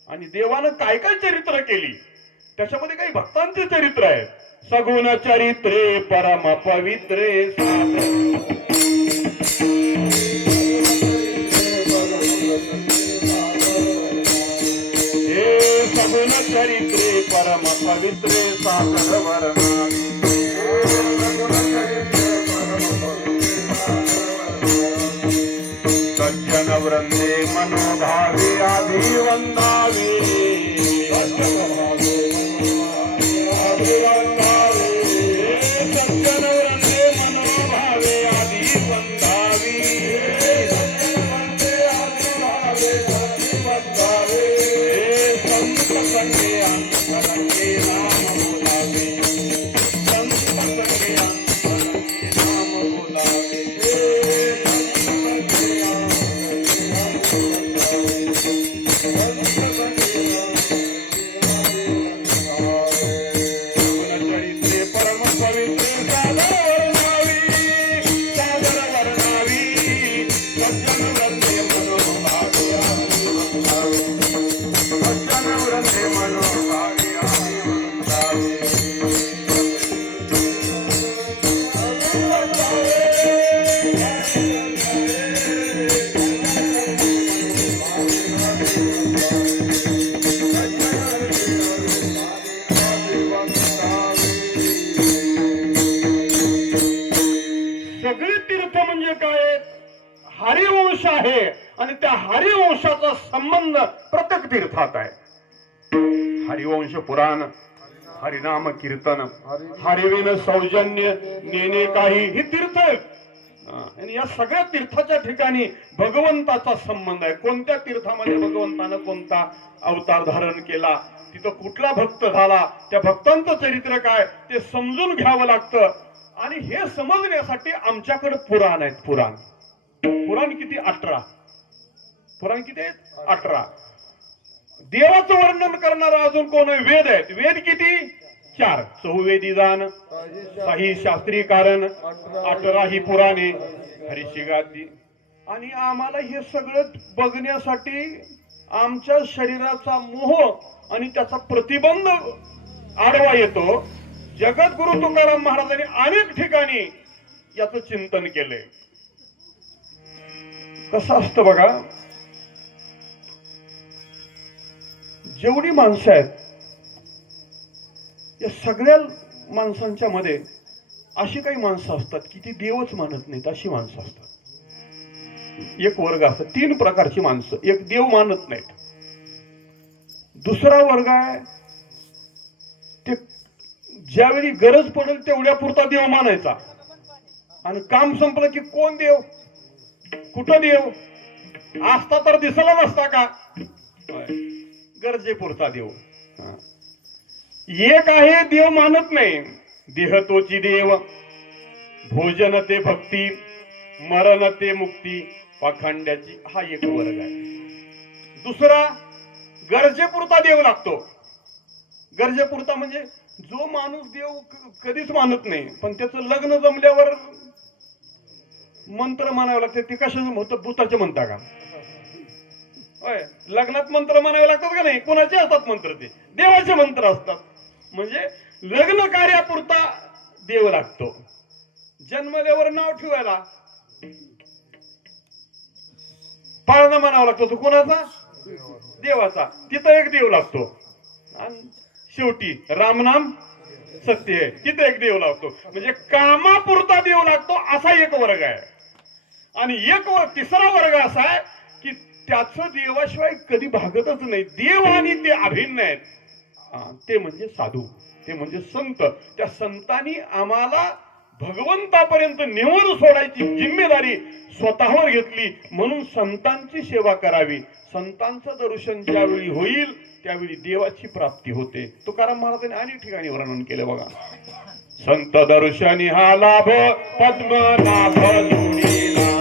आणि देवानं काय काय चरित्र केली त्याच्यामध्ये काही भक्तांचे चरित्र आहे. सगुण चरित्रे परम पवित्रे चरित्रे परम पवित्रे सागर वर्णावी सज्जन वृंदे मनोभावे अभिवंदावे सज्जन वृंदे मनोभावे अभिवंदावी संत संगे अंतरंगे नाम बोलावे संत संगे अंतरंगे नाम बोलावे चरित्रे परम पवित्रे सागर वर्णावी सज्जन वृंदे मनोभावे सज्जन वृंदे मनोभावे सगळे तीर्थ म्हणजे काय हरिवंश आहे आणि त्या हरिवंशाचा संबंध प्रत्येक तीर्थात आहे हरिवंश पुराण हरिनाम कीर्तन हरिविन सौजन्य नेणे काही ही तीर्थ आहेत आणि या सगळ्या तीर्थाच्या ठिकाणी भगवंताचा संबंध आहे कोणत्या तीर्थामध्ये भगवंतानं कोणता अवतार धारण केला तिथं कुठला भक्त झाला त्या भक्तांचं चरित्र काय ते समजून घ्यावं लागतं आणि हे समजण्यासाठी आमच्याकडे पुराण आहेत पुराण किती 18 पुराण किती आहेत 18 देवाचं वर्णन करणारा अजून कोण आहे वेद आहेत वेद किती 4 चहुवेदी दान काही शास्त्रीय कारण 18 ही पुराणे हरिशिगादी आणि आम्हाला हे सगळं बघण्यासाठी आमच्या शरीराचा मोह आणि त्याचा प्रतिबंध आडवा येतो जगद्गुरु तुकाराम महाराजांनी अनेक ठिकाणी याचं चिंतन केलंय कसं असतं बघा जेवढी माणसं आहेत या सगळ्या माणसांच्या मध्ये अशी काही माणसं असतात की ती देवच मानत नाहीत अशी माणसं असतात एक वर्ग असतात 3 प्रकारची माणसं एक देव मानत नाहीत दुसरा वर्ग आहे ते ज्यावेळी गरज पडेल तेवढ्या पुरता देव मानायचा आणि काम संपलं की कोण देव कुठं देव असता तर दिसला नसता का गरजेपुरता देव एक आहे देव मानत नाही देह तोची देव भोजन ते भक्ती मरण ते मुक्ती पाखंड्याची हा एक वर्ग आहे दुसरा गरजेपुरता देव लागतो गरजेपुरता म्हणजे जो माणूस देव कधीच मानत नाही पण त्याचं लग्न जमल्यावर मंत्र म्हणावं लागते ते कशाचं होतं भूताचे म्हणता का होय लग्नात मंत्र म्हणावे लागतात का नाही कोणाचे असतात मंत्र ते देवाचे मंत्र असतात म्हणजे लग्न कार्यापुरता देव लागतो जन्मल्यावर नाव ठेवायला पाळणा म्हणावा लागतो तो कोणाचा देवाचा तिथं एक देव लागतो आणि शेवटी रामनाम सत्य आहे तिथे एक देव लागतो म्हणजे कामापुरता देव लागतो असा एक वर्ग आहे आणि तिसरा वर्ग असा आहे की त्याचं देवाशिवाय कधी भागतच नाही देव आणि ते अभिन्न आहेत ते म्हणजे साधू ते म्हणजे संत त्या संतांनी आम्हाला भगवंतापर्यंत नेऊन सोडायची जिम्मेदारी स्वतःवर घेतली म्हणून संतांची सेवा करावी संतांचं दर्शन ज्यावेळी होईल त्यावेळी देवाची प्राप्ती होते तुकाराम महाराजांनी अनेक ठिकाणी वर्णन केले बघा संत दर्शनी हा लाभ पद्मनाभ जोडीला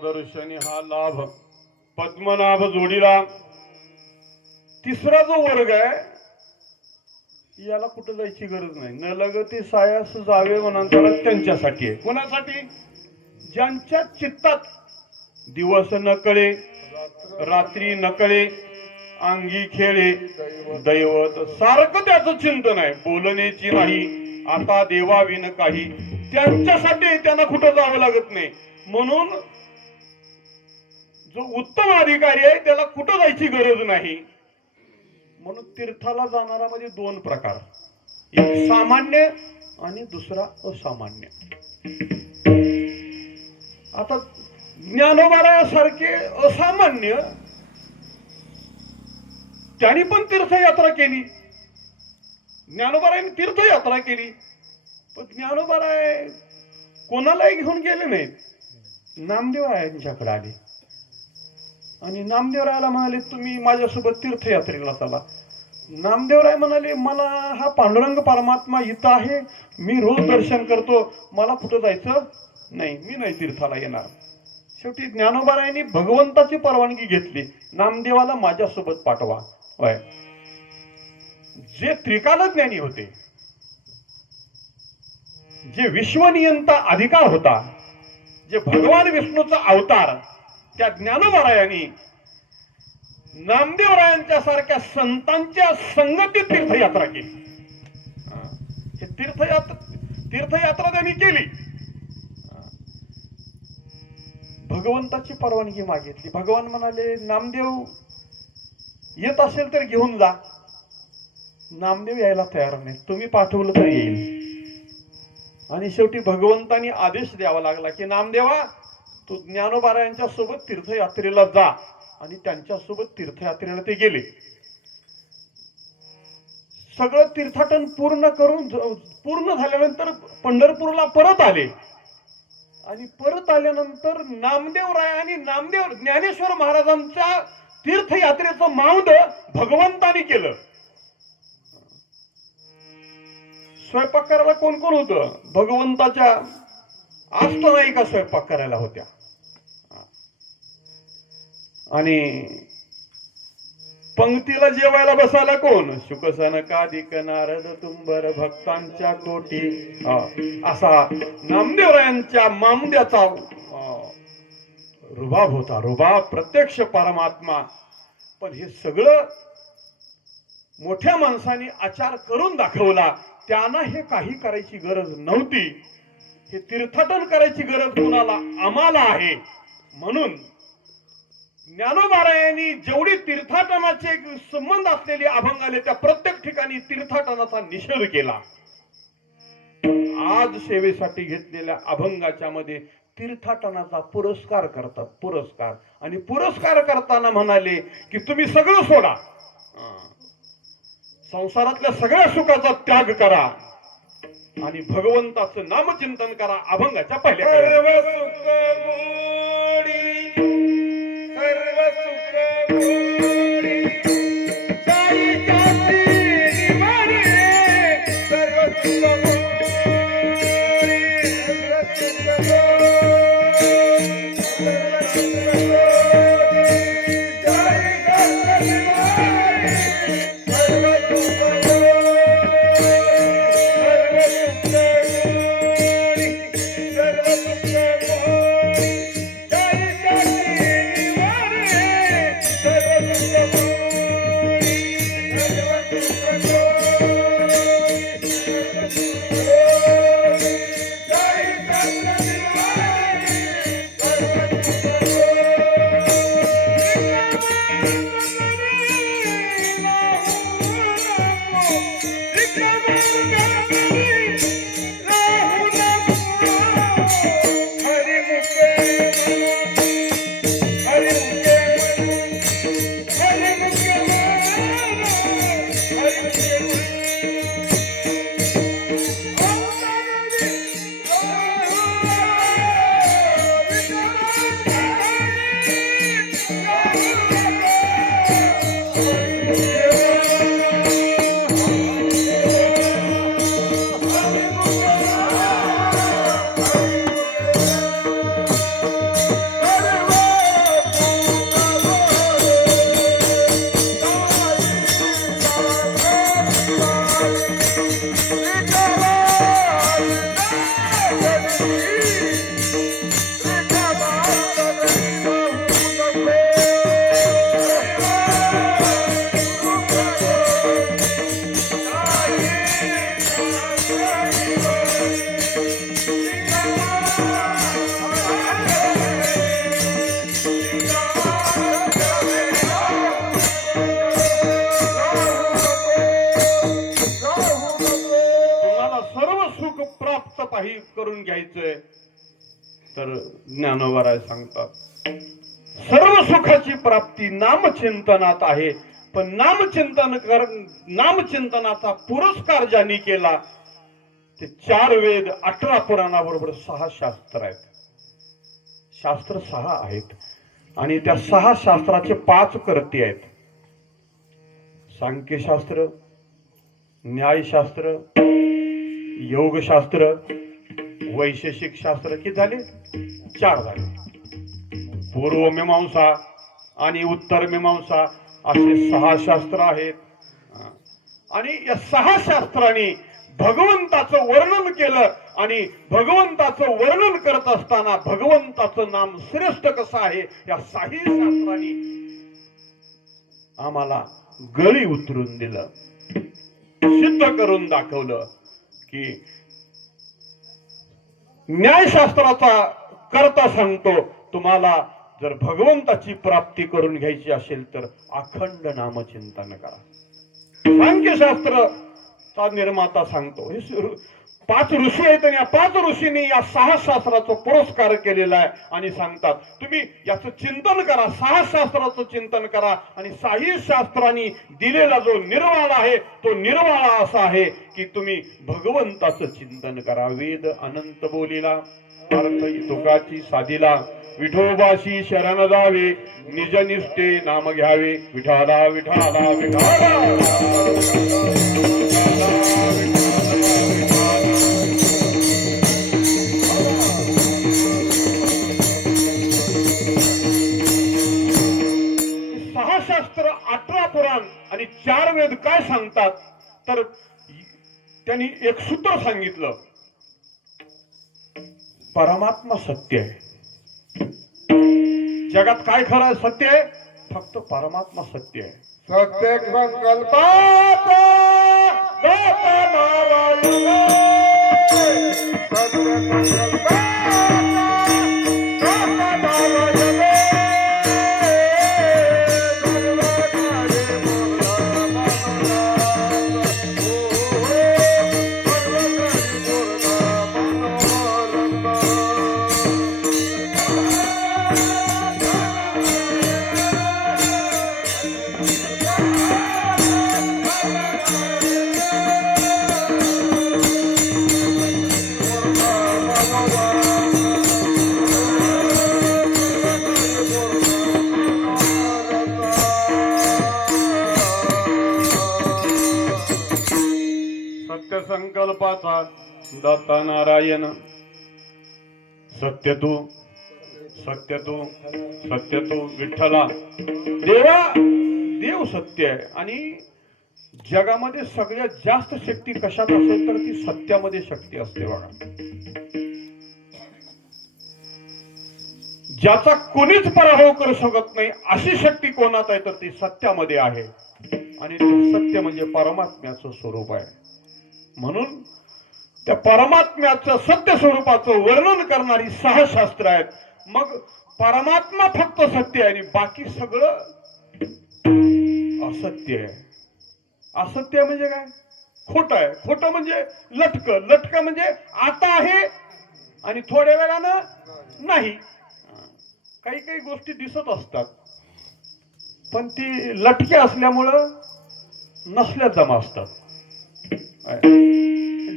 देवदर्शनी हा लाभ पद्मनाभ जोडीला. तिसरा जो वर्ग आहे याला कुठं जायची गरज नाही. न लगती सायास जावे म्हणाला त्यांच्यासाठी आहे. कोणासाठी? ज्यांच्या चित्तात दिवस न कळे रात्री न कळे अंगी खेळे दैवत सारखं त्याचं चिंतन आहे. बोलण्याची नाही आता देवाविन काही. त्यांच्यासाठी त्यांना कुठं जावं लागत नाही. म्हणून जो उत्तम अधिकारी आहे त्याला कुठं जायची गरज नाही. म्हणून तीर्थाला जाणारा मध्ये दोन प्रकार, एक सामान्य आणि दुसरा असामान्य. आता ज्ञानोबारायासारखे असामान्य त्यांनी पण तीर्थयात्रा केली. ज्ञानोबारायांनी तीर्थयात्रा केली, पण ज्ञानोबाराय कोणालाही घेऊन गेले नाहीत. नामदेवरायांच्याकडे आले आणि नामदेवरायाला म्हणाले तुम्ही माझ्यासोबत तीर्थयात्रेला चला. नामदेवराय म्हणाले मला हा पांडुरंग परमात्मा इथं आहे, मी रोज दर्शन करतो, मला कुठं जायचं नाही, मी नाही तीर्थाला येणार. शेवटी ज्ञानोबारायांनी भगवंताची परवानगी घेतली, नामदेवाला माझ्यासोबत पाठवा. होय, जे त्रिकालज्ञानी होते, जे विश्वनियंता अधिकार होता, जे भगवान विष्णूचा अवतार, त्या ज्ञानोबारायांनी नामदेवरायांच्या सारख्या संतांच्या संगतीत तीर्थयात्रा केली. हे तीर्थयात्रा त्यांनी केली. भगवंताची परवानगी मागितली. भगवान म्हणाले नामदेव येत असेल तर घेऊन जा. नामदेव यायला तयार नाही, तुम्ही पाठवलं तर येईल. आणि शेवटी भगवंतानी आदेश द्यावा लागला की नामदेवा तू ज्ञानोबारायांच्या सोबत तीर्थयात्रेला जा. आणि त्यांच्या सोबत तीर्थयात्रेला ते गेले. सगळं तीर्थाटन पूर्ण झाल्यानंतर पंढरपूरला परत आले. आणि परत आल्यानंतर नामदेवराय नामदेव ज्ञानेश्वर महाराजांच्या तीर्थयात्रेचं माऊंद भगवंतानी केलं. स्वयंपाक करायला कोण कोण होतं? भगवंताच्या अष्टनायिका स्वयंपाक करायला होत्या. आणि पंक्तीला जेवायला बसायला कोण? शुकसनकादिक नारद तुंबर भक्तांच्या कोटी. असा नामदेवरायांच्या मामद्याचा रुबाब होता. रुबाब, प्रत्यक्ष परमात्मा. पण हे सगळं मोठ्या माणसाने आचार करून दाखवला. त्यांना हे काही करायची गरज नव्हती. हे तीर्थाटन करायची गरज कुणाला? आम्हाला आहे. म्हणून ज्ञानोबारायांनी जेवढी तीर्थाटनाचे संबंध असलेले अभंग आले त्या प्रत्येक ठिकाणी तीर्थाटनाचा निषेध केला. आज सेवेसाठी घेतलेल्या अभंगाच्या मध्ये तीर्थाटनाचा पुरस्कार करतात. पुरस्कार. आणि पुरस्कार करताना म्हणाले की तुम्ही सगळं सोडा, संसारातल्या सगळ्या सुखाचा त्याग करा आणि भगवंताचं नामचिंतन करा. अभंगाच्या पहिल्या काही करून घ्यायचंय तर ज्ञानोबा सांगतात सर्व सुखाची प्राप्ती नामचिंतनात आहे. पण नामचिंतनाचा पुरस्कार ज्यांनी केला ते 4 वेद 18 पुराणाबरोबर 6 शास्त्र आहेत. शास्त्र 6 आहेत आणि त्या 6 शास्त्राचे 5 कर्ते आहेत. सांख्यशास्त्र, न्यायशास्त्र, योगशास्त्र, वैशेषिक शास्त्र किती झाले? 4 झाले. पूर्व मीमांसा आणि उत्तर मीमांसा असे 6 शास्त्र आहेत. आणि या 6 शास्त्रांनी भगवंताचं वर्णन केलं आणि भगवंताचं वर्णन करत असताना भगवंताचं नाम श्रेष्ठ कसं आहे या 6 शास्त्रांनी आम्हाला गळी उतरून दिलं, सिद्ध करून दाखवलं की न्यायशास्त्राचा करता सांगतो तुम्हाला जर भगवंताची प्राप्ती करून घ्यायची असेल तर अखंड नामचिंतन करा. सांख्यशास्त्रचा निर्माता सांगतो हे 5 ऋषी आहेत आणि या 5 ऋषींनी या 6 शास्त्राचा पुरस्कार केलेला आहे आणि सांगतात तुम्ही याचं चिंतन करा, 6 शास्त्राचं चिंतन करा आणि 6 शास्त्रांनी दिलेला जो निर्वाळा आहे तो निर्वाळा असा आहे की तुम्ही भगवंताचं चिंतन करा. वेद अनंत बोलिला अर्थ तुकाची साधिला विठोबाशी शरण जावे निज निष्ठे नाम घ्यावे विठाला विठाला विठाला. शास्त्र 18 पुराण आणि 4 वेद काय सांगतात तर त्यांनी एक सूत्र सांगितलं परमात्मा सत्य आहे. जगात काय खरं आहे? सत्य आहे फक्त परमात्मा सत्य आहे. सत्य संकल्पात संकल्पाचा दत्ता नारायण सत्य तू सत्य तू सत्य तू विठ्ठला. देव सत्य आहे आणि जगामध्ये सगळ्यात जास्त शक्ती कशात असेल तर ती सत्यामध्ये शक्ती असते बघा. ज्याचा कोणीच पराभव करू शकत नाही अशी शक्ती कोणात आहे तर ती सत्यामध्ये आहे आणि ते सत्य म्हणजे परमात्म्याचं स्वरूप आहे. म्हणून त्या परमात्म्याचं सत्य स्वरूपाचं वर्णन करणारी 6 शास्त्र आहेत. मग परमात्मा फक्त सत्य आहे आणि बाकी सगळं असत्य आहे. असत्य म्हणजे काय? खोट आहे. खोट म्हणजे लटक. लटक म्हणजे आता आहे आणि थोड्या वेळानं नाही. काही काही गोष्टी दिसत असतात पण ती लटके असल्यामुळं नसल्या जमा असतात.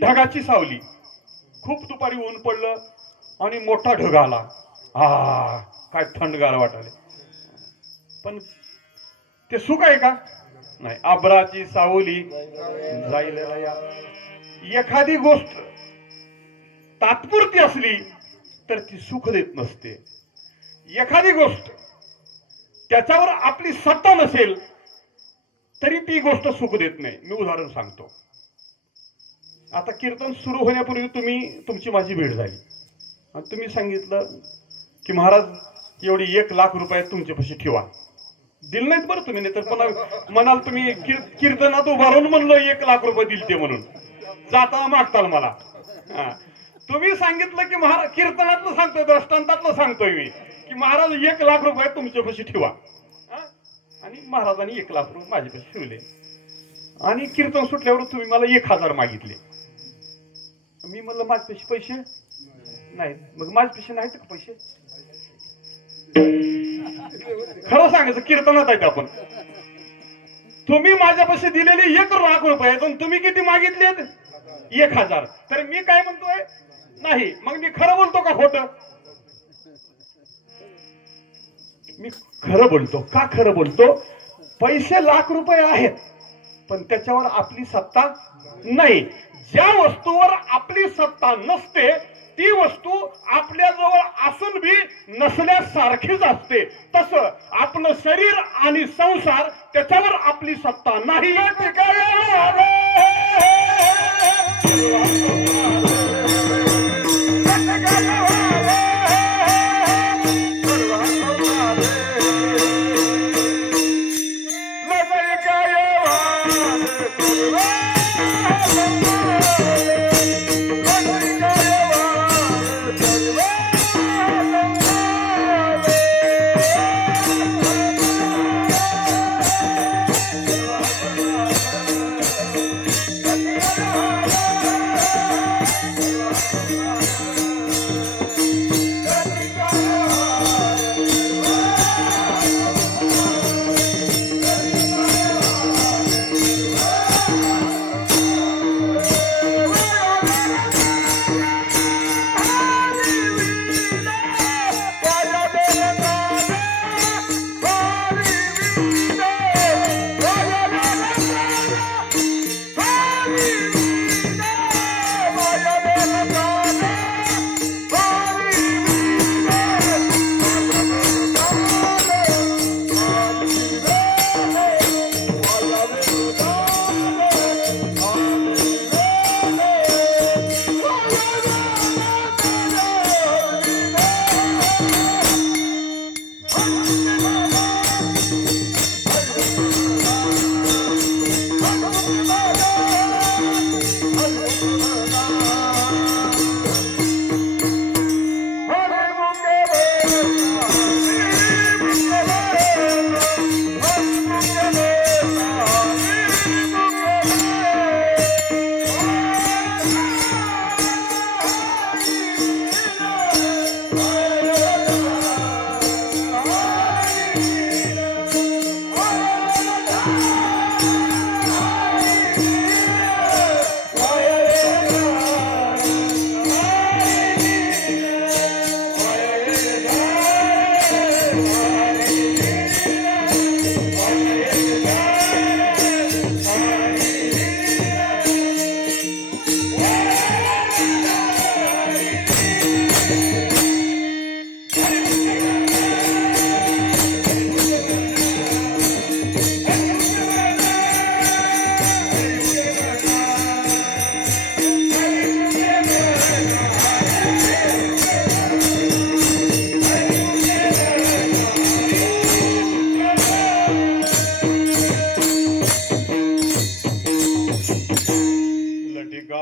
ढगाची सावली खूप दुपारी ऊन पडलं आणि मोठा ढग आला. काय थंडगार वाटाले पण ते सुख आहे का? नाही. अब्राची सावली जाईल. एखादी गोष्ट तात्पुरती असली तर ती सुख देत नसते. एखादी गोष्ट त्याच्यावर आपली सत्ता नसेल तरी ती गोष्ट सुख देत नाही. मी उदाहरण सांगतो. आता कीर्तन सुरू होण्यापूर्वी तुमची माझी भेट झाली आणि तुम्ही सांगितलं की महाराज एवढी 1 लाख रुपये तुमच्यापाशी ठेवा. दिल नाहीत बरं तुम्ही, नाही तर पुन्हा म्हणाल तुम्ही कीर्तनात उभारून म्हणलो 1 लाख रुपये दिल ते म्हणून जाता मागताल मला. तुम्ही सांगितलं की महाराज कीर्तनातलं सांगतोय दृष्टांतातलं सांगतोय मी की महाराज 1 लाख रुपये तुमच्यापाशी ठेवा आणि महाराजांनी 1 लाख रुपये माझ्यापाशी ठेवले आणि कीर्तन सुटल्यावर तुम्ही मला 1000 मागितले. मी म्हणलं माझ्यापेशी पैसे नाही, मग माझ्यापेशी नाहीत का पैसे? खरं सांगायचं, कीर्तनात आहेत आपण. तुम्ही माझ्यापाशी दिलेले 1,00,000 आहेत आणि तुम्ही किती मागितलेत? 1,000. तर मी काय म्हणतोय? नाही. मग मी खरं बोलतो का खोटं? मी खरं बोलतो. का खरं बोलतो? पैसे ₹1,00,000 आहेत, पण त्याच्यावर आपली सत्ता नाही. ज्या वस्तूवर आपली सत्ता नसते ती वस्तू आपल्याजवळ असून बी नसल्यासारखीच असते. तसं आपलं शरीर आणि संसार, त्याच्यावर आपली सत्ता नाही.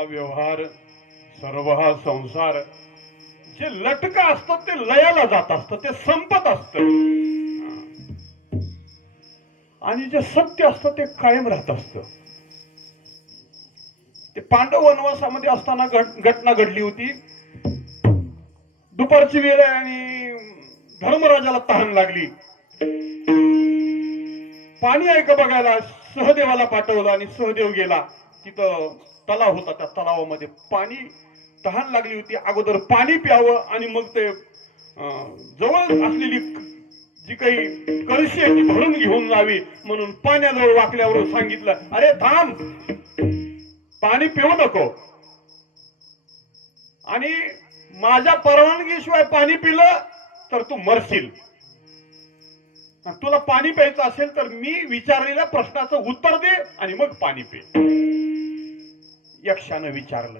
व्यवहार, सर्व हा संसार, जे लटक असतं ते लयाला जात असतं, ते संपत असतं. आणि जे सत्य असतं ते कायम राहत असतं. ते पांडव वनवासामध्ये असताना घटना घडली होती. दुपारची वेळ आहे आणि धर्मराजाला तहान लागली. पाणी आहे का बघायला सहदेवाला पाठवलं आणि सहदेव गेला. तिथं तलाव होता, त्या तलावामध्ये पाणी, तहान लागली होती. अगोदर पाणी प्यावं आणि मग ते जवळ असलेली जी काही कळशी आहे ती भरून घेऊन जावी म्हणून पाण्याजवळ वाकल्यावर सांगितलं, अरे थांब, पाणी पिऊ नको, आणि माझ्या परवानगीशिवाय पाणी पिलं तर तू मरशील. तुला पाणी प्यायचं असेल तर मी विचारलेल्या प्रश्नाचं उत्तर दे आणि मग पाणी पे. यक्षानं विचारलं.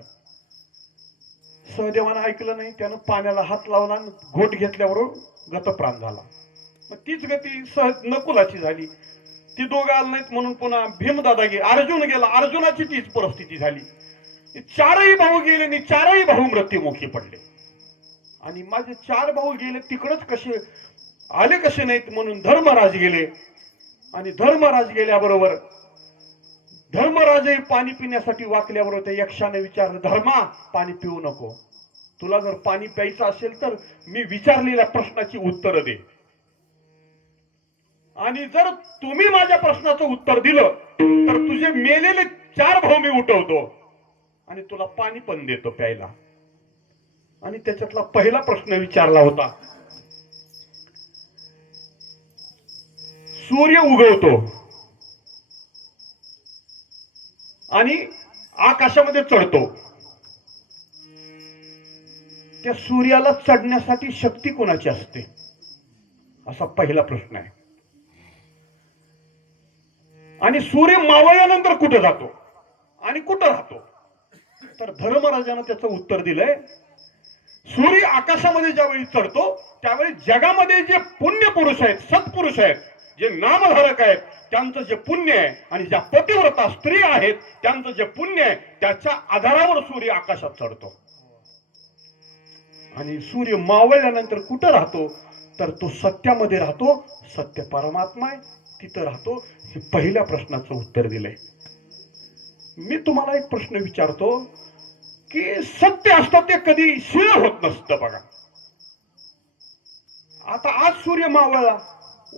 सहदेवानं ऐकलं नाही. त्यानं पाण्याला हात लावला, घोट घेतल्यावर गतप्राण झाला. मग तीच गती नकुलाची झाली. ती दोघं आलं नाहीत म्हणून पुन्हा भीमदादा गेला, अर्जुन गेला, अर्जुनाची तीच परिस्थिती झाली. चारही भाऊ गेले आणि चारही भाऊ मृत्युमुखी पडले. आणि माझे 4 भाऊ गेले तिकडच कसे आले कसे नाहीत म्हणून धर्मराज गेले. आणि धर्मराज गेल्याबरोबर धर्मराजही पाणी पिण्यासाठी वाकल्यावर त्या यक्षाने विचारलं, धर्मा पाणी पिऊ नको, तुला जर पाणी प्यायचं असेल तर मी विचारलेल्या प्रश्नाची उत्तर दे, आणि जर तुम्ही माझ्या प्रश्नाचं उत्तर दिलं तर तुझे मेलेले 4 भाऊ मी उठवतो आणि तुला पाणी पण देतो प्यायला. आणि त्याच्यातला पहिला प्रश्न विचारला होता, सूर्य उगवतो आणि आकाशामध्ये चढतो, त्या सूर्याला चढण्यासाठी शक्ती कोणाची असते, असा पहिला प्रश्न आहे. आणि सूर्य मावळल्यानंतर कुठे जातो आणि कुठं राहतो, तर धर्मराजानं त्याचं उत्तर दिलंय, सूर्य आकाशामध्ये ज्यावेळी चढतो त्यावेळी जगामध्ये जे पुण्य पुरुष आहेत, सत्पुरुष आहेत, जे नामधारक आहेत, त्यांचं जे पुण्य आहे आणि ज्या पतिव्रता स्त्री आहेत त्यांचं जे पुण्य आहे त्याच्या आधारावर सूर्य आकाशात चढतो. आणि सूर्य मावळल्यानंतर कुठं राहतो, तर तो सत्यामध्ये राहतो, सत्य परमात्मा आहे तिथं राहतो. हे पहिल्या प्रश्नाचं उत्तर दिलंय. मी तुम्हाला एक प्रश्न विचारतो की सत्य असतं ते कधी क्षीण होत नसतं बघा. आता आज सूर्य मावळला,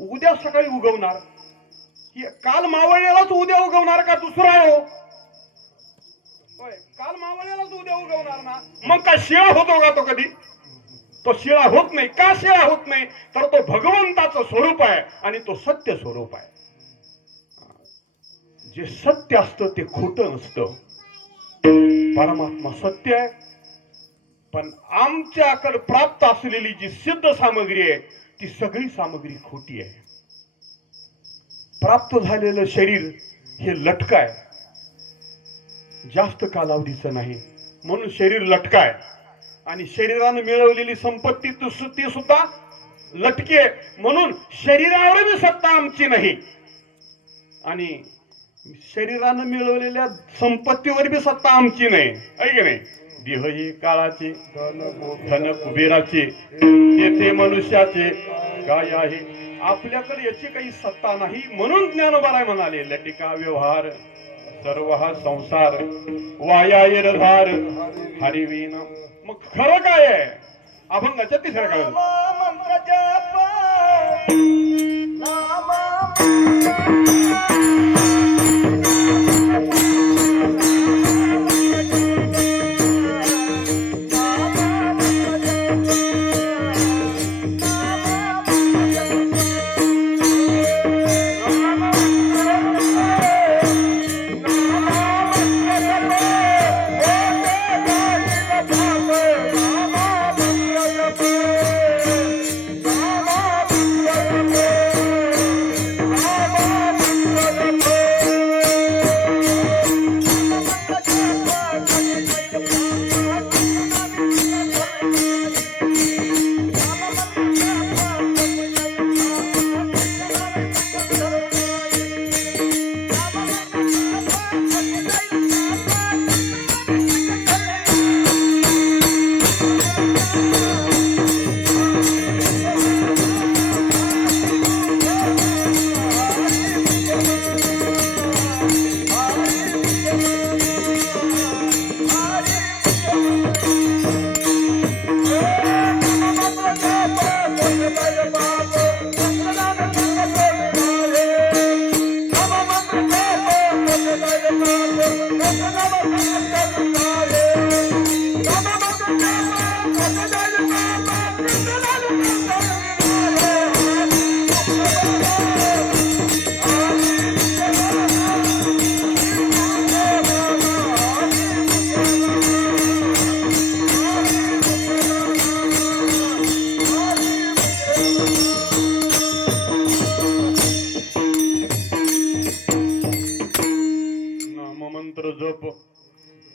उद्या सकाळी उगवणार, काल मावळलेलाच उद्या उगवणार का दुसरा आहे हो? होय, काल मावळलेलाच उद्या उगवणार ना, मग काय शिळा होतो का तो कधी? तो शिळा होत नाही. का शिळा होत नाही, तर तो भगवंताचं स्वरूप आहे आणि तो सत्य स्वरूप आहे. जे सत्य असतं ते खोटं नसतं. परमात्मा सत्य आहे, पण आमच्याकडे प्राप्त असलेली जी सिद्ध सामग्री आहे ती सगळी सामग्री खोटी आहे. प्राप्त झालेलं शरीर हे लटक आहे, जास्त कालावधीचं नाही, म्हणून शरीर लटक आहे. आणि शरीराने मिळवलेली संपत्ती ती सुद्धा लटकी आहे, म्हणून शरीरावर बी सत्ता आमची नाही आणि शरीरानं मिळवलेल्या संपत्तीवर बी सत्ता आमची नाही, आहे की नाही? देह ही काळाचे, धन कुबेराचे, तेथे मनुष्याचे काय आहे, आपल्याकडे याची काही सत्ता नाही. म्हणून ज्ञानोबा म्हणाले, लटिका व्यवहार सर्व हा संसार वायाधार हरिवीन. मग खरं काय आहे? अभंगाच्या 3ऱ्या काळात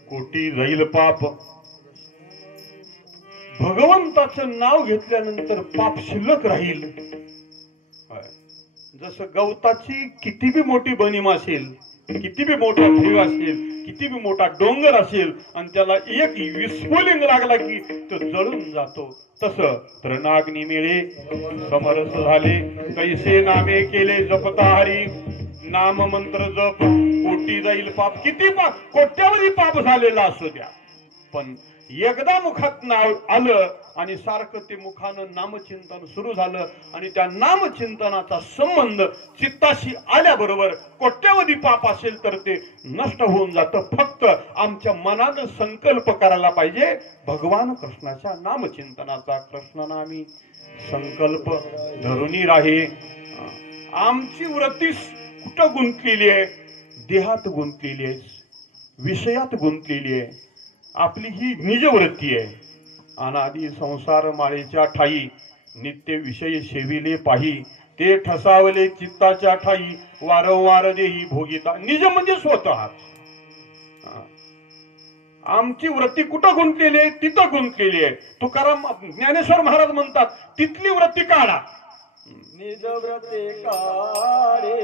कोटी जाईल पाप. भगवंताचं नाव घेतल्यानंतर पाप शिल्लक राहील. जसं गवताची किती बी मोठी बनीम असेल, किती बी मोठा ढीग असेल, किती बी मोठा डोंगर असेल आणि त्याला एक विस्फोलिंग लागला की तो जळून जातो, तसं तृणाग्नी मिळे समरस झाले कैसे नामे केले जपता हरी. नाम मंत्र जप कोटी जाईल पाप, किती पाप, कोट्यावधी पाप झालेला असू द्या, पण एकदा मुखात नाव आलं आणि सारखं ते मुखानं नामचिंतन सुरू झालं आणि त्या नामचिंतनाचा संबंध चित्ताशी आल्याबरोबर कोट्यावधी पाप असेल तर ते नष्ट होऊन जातं. फक्त आमच्या मनानं संकल्प करायला पाहिजे भगवान कृष्णाच्या नामचिंतनाचा. कृष्णानं आम्ही संकल्प धरूनी राहे. आमची वृत्ती कुठं गुंतलेली आहे? देहात गुंतलेली आहे, विषयात गुंतलेली आहे. आपली ही निजवृत्ती आहे. अनादि संसार माळेच्या ठाई नित्य विषय सेविले पाही, ते ठसावले चित्ताच्या ठाई वारंवार देही भोगिता. निज म्हणजे स्वतः. आमची वृत्ती कुठं गुंतलेली आहे? तिथं गुंतलेली आहे. तुकाराम ज्ञानेश्वर महाराज म्हणतात तिथली वृत्ती काढा. निज व्रते काढे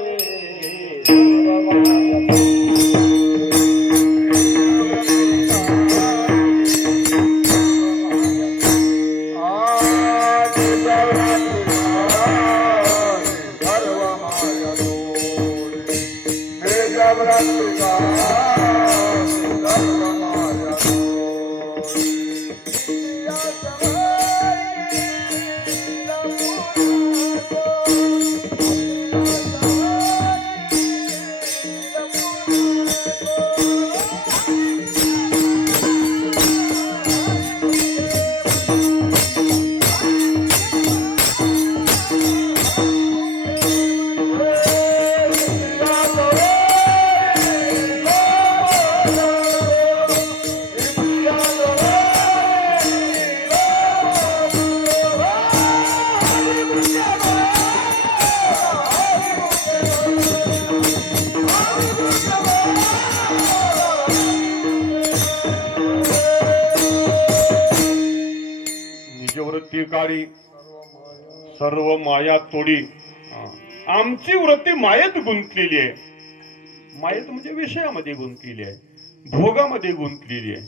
निजवृत्ती काढी सर्व माया तोडी. आमची वृत्ती मायेत गुंतलेली आहे. मायेत म्हणजे विषयामध्ये गुंतलेली आहे, भोगामध्ये गुंतलेली आहे.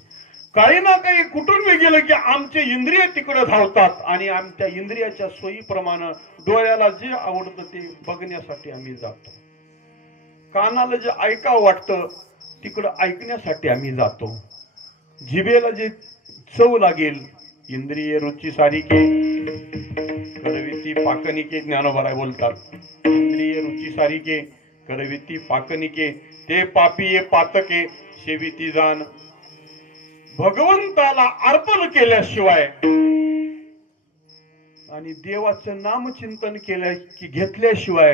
काही ना काही कुठून मी गेलं की आमचे इंद्रिय तिकडे धावतात आणि आमच्या इंद्रियाच्या सोयीप्रमाणे डोळ्याला जे आवडतं ते बघण्यासाठी आम्ही जातो. कानाला जे ऐकावं वाटतं तिकडं ऐकण्यासाठी आम्ही जातो. जिभेला जे चव लागेल, इंद्रिय रुची सारिके करविती पाकनिके, ज्ञानोबा बोलतात. इंद्रिय रुची सारिके करविती पाकनिके, ते पापिये पातके सेविती जाण. भगवंताला अर्पण केल्याशिवाय आणि देवाचं नामचिंतन केल्या की घेतल्याशिवाय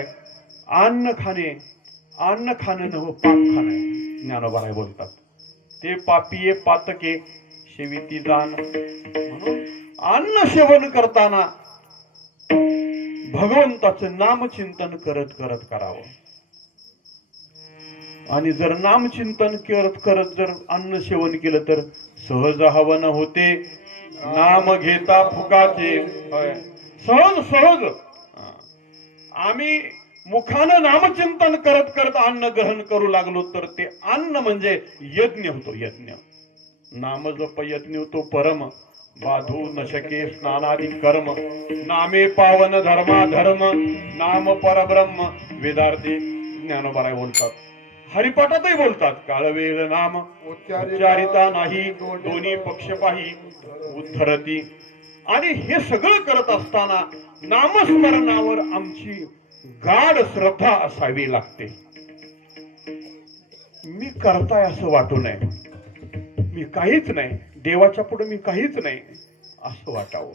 अन्न खाणं नव पाप खाणं. ज्ञानोबा बोलतात ते पापिये पातके सेविती जाण. म्हणून अन्न सेवन करताना भगवंताचं नामचिंतन करत करत करावं. आणि जर नामचिंतन करत करत जर अन्न सेवन केलं तर सहज हवन होते नाम घेता फुकाचे. सहज आम्ही मुखानं नामचिंतन करत करत अन्न ग्रहण करू लागलो तर ते अन्न म्हणजे यज्ञ होतो. यज्ञ नाम जप यज्ञ होतो परम, बाधू न शके स्नानादि कर्म. नामे पावन धर्मा धर्म, नाम परब्रह्म वेदार्थी. ज्ञानोबा बोलतात, हरिपाठातही बोलतात, काळवेळ नाम उच्चारिता नाही दोन्ही पक्ष पाही उद्धरती. आणि हे सगळं करत असताना नामस्मरणावर आमची गाढ श्रद्धा असावी लागते. मी करताय असं वाटू नये, मी काहीच नाही, देवाच्या पुढे मी काहीच नाही असं वाटावं.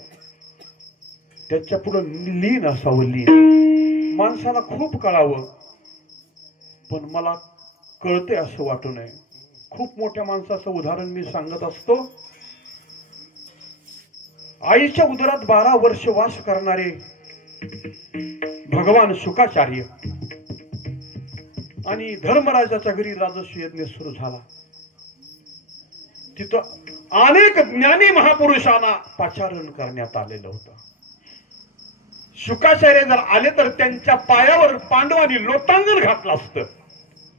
त्याच्या पुढे लीन असावं. लीन माणसाला खूप कळावं पण मला कळते असं वाटू नये. खूप मोठ्या माणसाचं उदाहरण मी सांगत असतो. आईच्या उदरात 12 वर्ष वास करणारे भगवान शुकाचार्य आणि धर्मराजाच्या घरी राजस्व यज्ञ सुरू झाला. तिथं अनेक ज्ञानी महापुरुषांना पाचारण करण्यात आलेलं होतं. शुकाचार्य जर आले तर त्यांच्या पायावर पांडवांनी लोटांगण घातलं असतं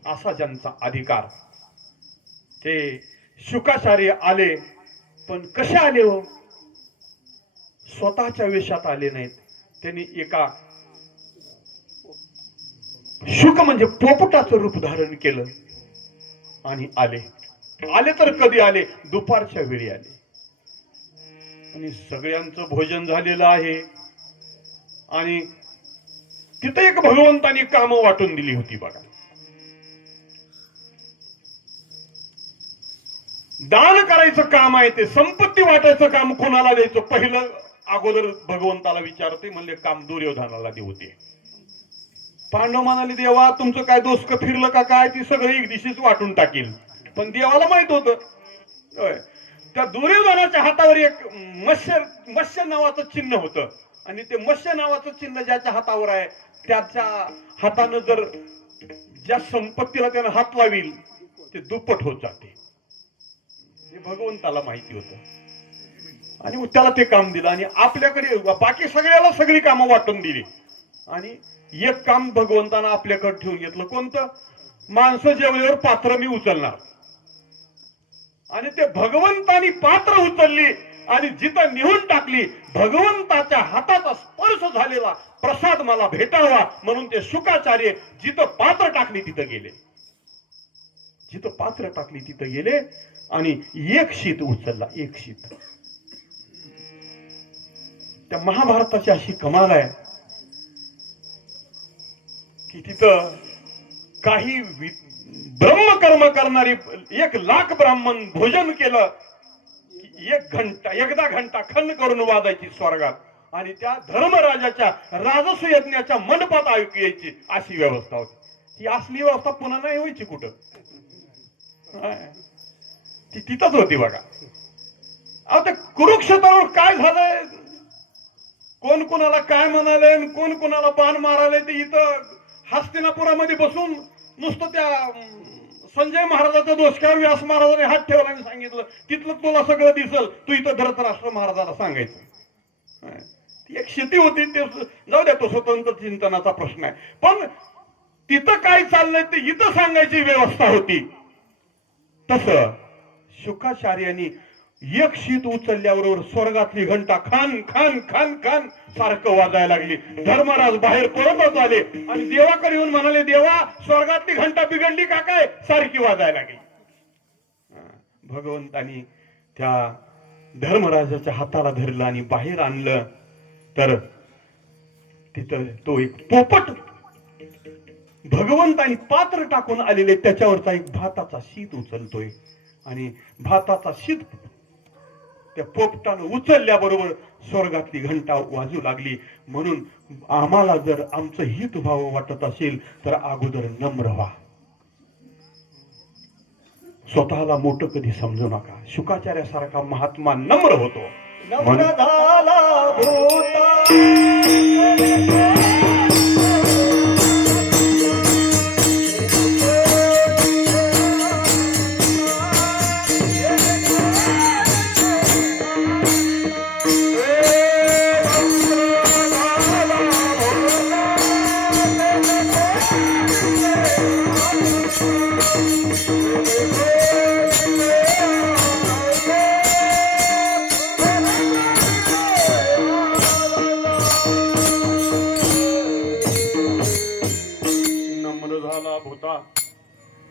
असा ज्यांचा अधिकार. ते शुकाचार्य आले पण कसे आले हो? स्वतःच्या वेशात आले नाहीत. त्यांनी एका शुक म्हणजे पोपटाचं रूप धारण केलं आणि आले तर कधी आले? दुपारच्या वेळी आले. आणि सगळ्यांचं भोजन झालेलं आहे. आणि तिथे एक भगवंतानी काम वाटून दिली होती बघा. दान करायचं काम आहे ते. संपत्ती वाटायचं काम कोणाला द्यायचं? पहिलं अगोदर भगवंताला विचारते. म्हणले काम दुर्योधनाला देऊ दे. पांडव म्हणाले देवा तुमचं काय दोस्त फिरलं का काय? ती सगळं एक दिवशीच वाटून टाकील. पण देवाला माहित होतं. त्या दुर्योधनाच्या हातावर एक मत्स्य नावाचं चिन्ह होतं. आणि ते मत्स्य नावाचं चिन्ह ज्याच्या हातावर आहे त्याच्या हातानं जर ज्या संपत्तीला त्यानं हात लावील ते दुप्पट होत जाते. हे भगवंताला माहिती होतं. आणि त्याला ते काम दिलं. आणि आपल्याकडे बाकी सगळ्याला सगळी कामं वाटून दिली. आणि एक काम भगवंतानं आपल्याकडे ठेवून घेतलं. कोणतं? माणसं जेवल्यावर पात्र मी उचलणार. आणि ते भगवंतानी पात्र उचलली आणि जिथं निहून टाकली. भगवंताच्या हाताचा स्पर्श झालेला प्रसाद मला भेटावा म्हणून ते शुकाचार्य जिथं पात्र टाकली तिथं गेले. जिथं पात्र टाकली तिथं गेले आणि एक शीत उचलला. एक शीत. त्या महाभारताची अशी कमाल आहे की तिथं काही ब्रह्मकर्म करणारी 1,00,000 ब्राह्मण भोजन केलं. 1 घंटा खंड करून वाजायची स्वर्गात. आणि त्या धर्मराजाच्या राजस यज्ञाच्या मंडपात ऐकू यायची अशी व्यवस्था होती. ही असली व्यवस्था पुन्हा नाही व्हायची कुठं. ती तिथंच होती बघा. आता कुरुक्षेत्रावर काय झालंय? कोण कोणाला काय म्हणाले, कोण कोणाला बाण माराले ते इथं हस्तिनापुरामध्ये बसून नुसतं त्या संजय महाराजाचा दोष काय व्यास महाराजाने हात ठेवला आणि सांगितलं तिथलं तुला सगळं दिसल. तू इथं धृतराष्ट्र महाराजाला सांगायचं. ती एक शेती होती. ते जाऊ द्या, तो स्वतंत्र चिंतनाचा प्रश्न आहे. पण तिथं काय चाललंय ते इथं सांगायची व्यवस्था होती. तसं शुकाचार्यांनी एक शीत उचलल्याबरोबर स्वर्गातली घंटा खान खान खान खान सारखं वाजायला लागली. धर्मराज बाहेर पळतच आले आणि देवाकडे येऊन म्हणाले देवा स्वर्गातली घंटा बिघडली का काय? सारखी वाजायला लागली. भगवंतानी त्या धर्मराजाच्या हाताला धरलं आणि बाहेर आणलं तर तिथं तो एक पोपट भगवंतानी पात्र टाकून आलेले त्याच्यावरचा एक भाताचा शीत उचलतोय. आणि भाताचा शीत त्या पोपटानं उचलल्याबरोबर स्वर्गातली घंटा वाजू लागली. म्हणून आम्हाला जर आमचं हित व्हावं वाटत असेल तर अगोदर नम्र व्हा. स्वतःला मोठं कधी समजू नका. शुकाचार्यासारखा महात्मा नम्र होतो. नम्र झाला भूता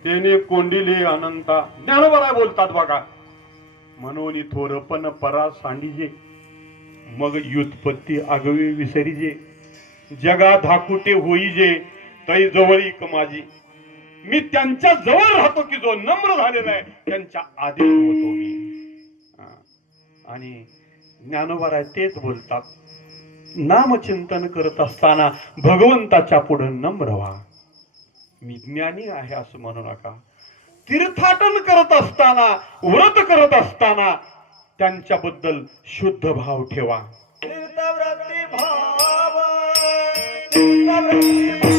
तेने कोंडिले अनंता. ज्ञानोबा बोलतात बघा. म्हणून थोरपण परा सांडिजे मग युत्पत्ती आगवी विसरीजे. जगा धाकुटे होईजे तै जवळीक माझी. मी त्यांच्या जवळ राहतो की जो नम्र झालेला आहे त्यांच्या आधीन होतो मी. आणि ज्ञानोबा तेच बोलतात. नामचिंतन करत असताना भगवंताच्या पुढे नम्र व्हा. मी ज्ञानी आहे असं म्हणू नका. तीर्थाटन करत असताना व्रत करत असताना त्यांच्याबद्दल शुद्ध भाव ठेवा. तीर्थव्रती भाव तीर्थव्रती भाव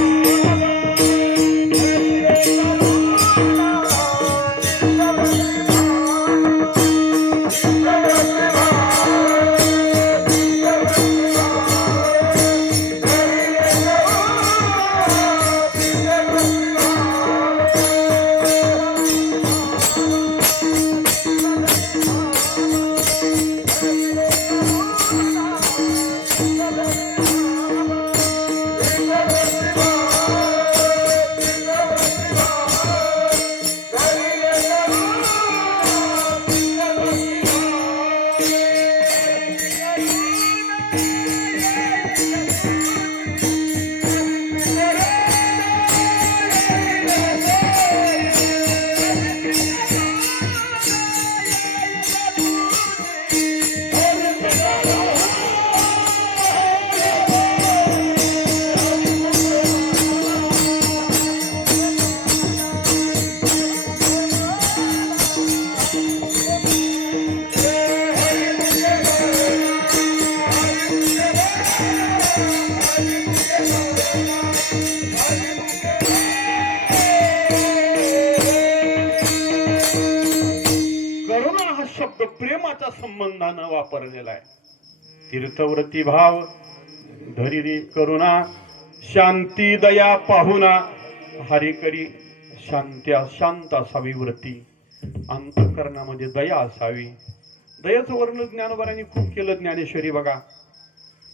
प्रेमाच्या संबंधानं वापरलेला आहे. तीर्थव्रती भाव धरी रे करुणा, शांती दया पाहुणा, हरी करी शांत असावी व्रती, अंतःकरणामध्ये दया असावी. दयाचं वर्णन ज्ञानोबांनी खूप केलं. ज्ञानेश्वरी बघा,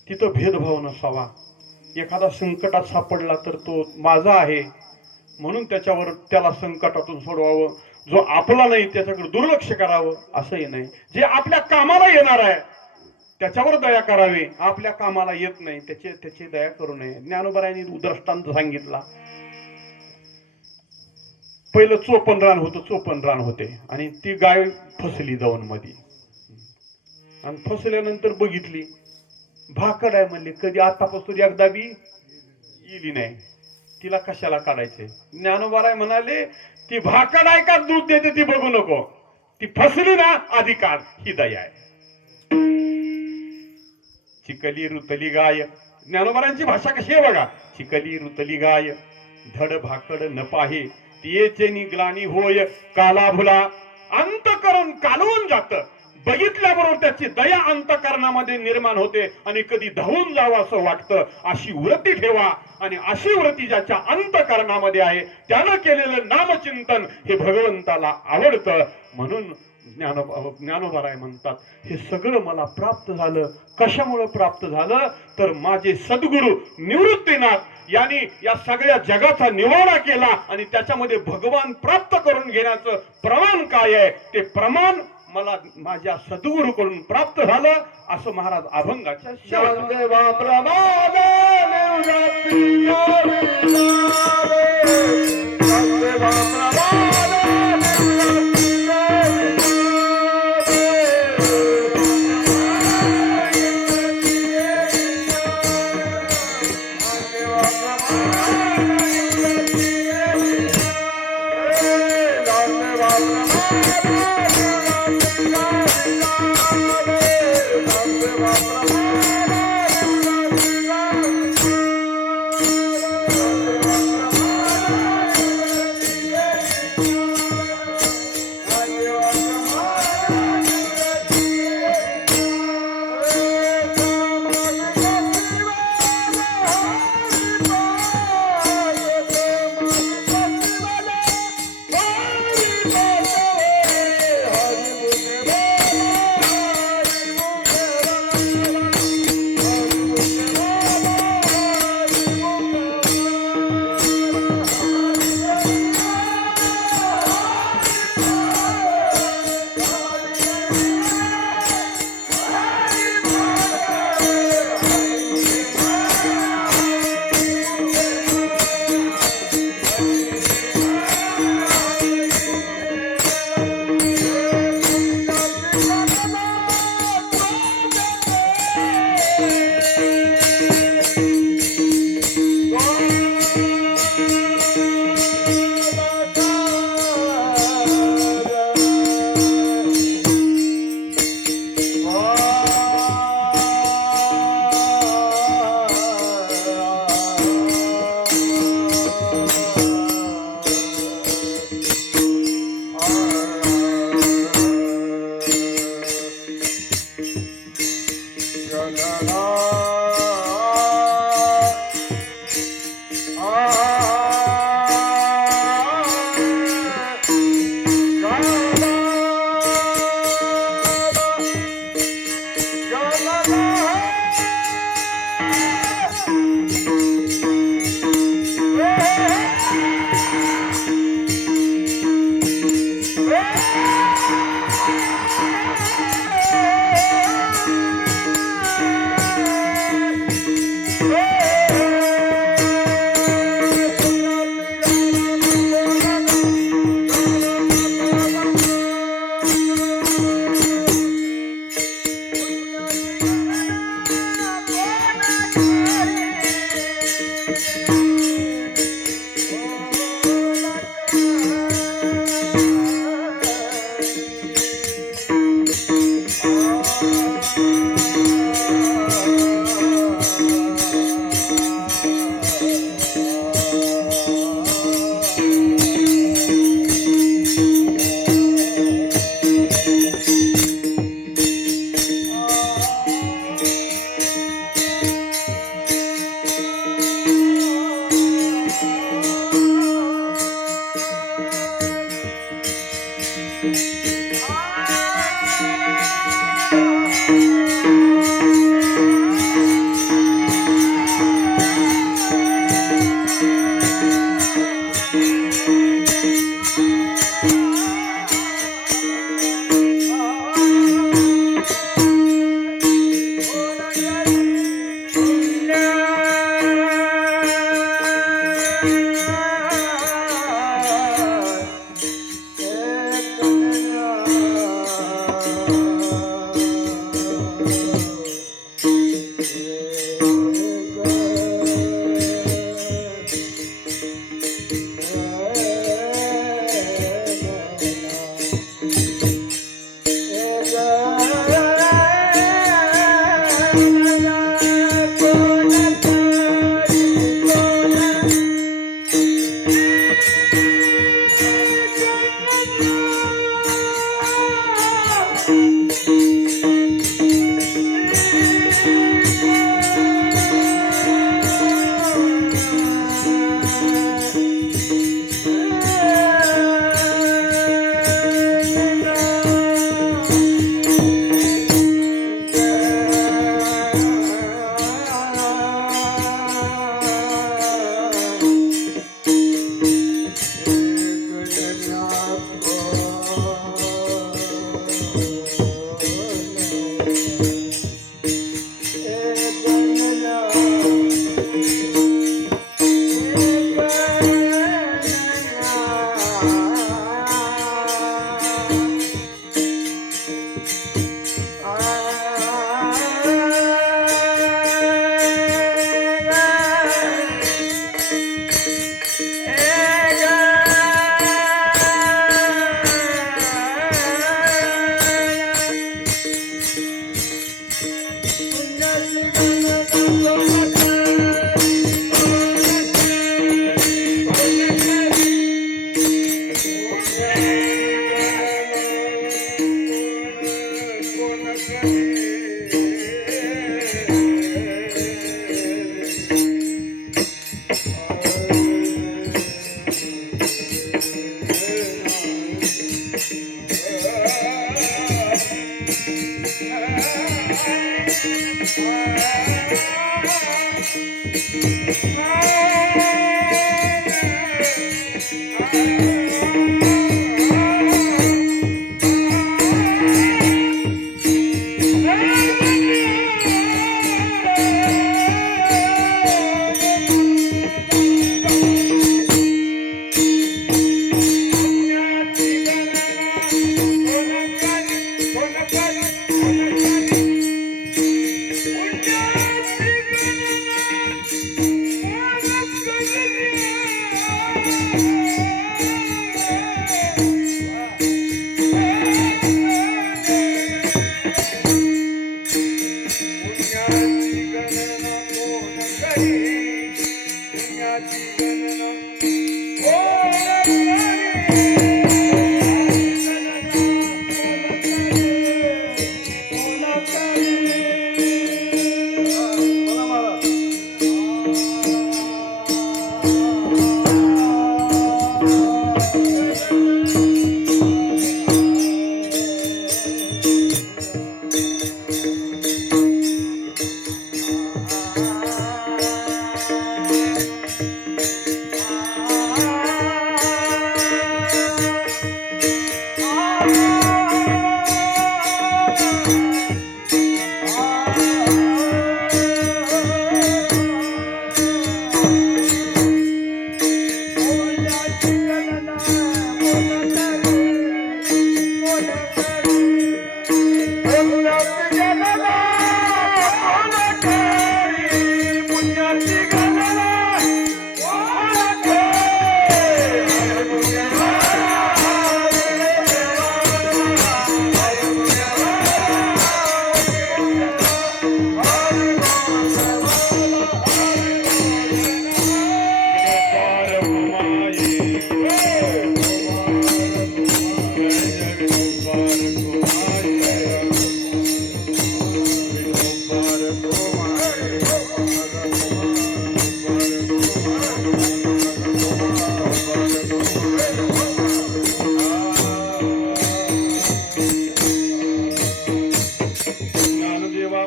तिथं भेदभाव नसावा. एखादा संकटात सापडला तर तो माझा आहे म्हणून त्याला संकटातून सोडवावं. जो आपला नाही त्याच्याकडे दुर्लक्ष करावं असंही नाही. जे आपल्या कामाला येणार आहे त्याच्यावर दया करावी, आपल्या कामाला येत नाही त्याची दया करू नये. ज्ञानोबांनी दृष्टांत सांगितला. पहिलं चोपन रान होते आणि ती गाय फसली जाऊन मध्ये, आणि फसल्यानंतर बघितली भाकड आहे म्हणले, कधी आतापासून एकदा बी गेली नाही, तिला कशाला काढायचे. ज्ञानोबाराय म्हणाले, ती भाकड आहे का दूध देते ती बघू नको, ती फसली ना अधिकार, ही दया आहे. चिकली रुतली गाय, ज्ञानोबारांची भाषा कशी आहे बघा. चिकली रुतली गाय, धड भाकड न पाहे, तियेचे निग्लानी होय काला भुला. अंतकरण कालवून जात, बघितल्याबरोबर त्याची दया अंतकरणामध्ये निर्माण होते आणि कधी धावून जावं असं वाटतं. अशी वृत्ती ठेवा, आणि अशी वृत्ती ज्याच्या अंतकरणामध्ये आहे त्यानं केलेलं नामचिंतन हे भगवंताला आवडतं. म्हणून ज्ञानोबाराय म्हणतात, हे सगळं मला प्राप्त झालं. कशामुळे प्राप्त झालं तर माझे सद्गुरु निवृत्तीनाथ यांनी या सगळ्या जगाचा निवाडा केला, आणि त्याच्यामध्ये भगवान प्राप्त करून घेण्याचं प्रमाण काय आहे ते प्रमाण मला माझ्या सद्गुरूकडून प्राप्त झालं, असं महाराज अभंगाच्या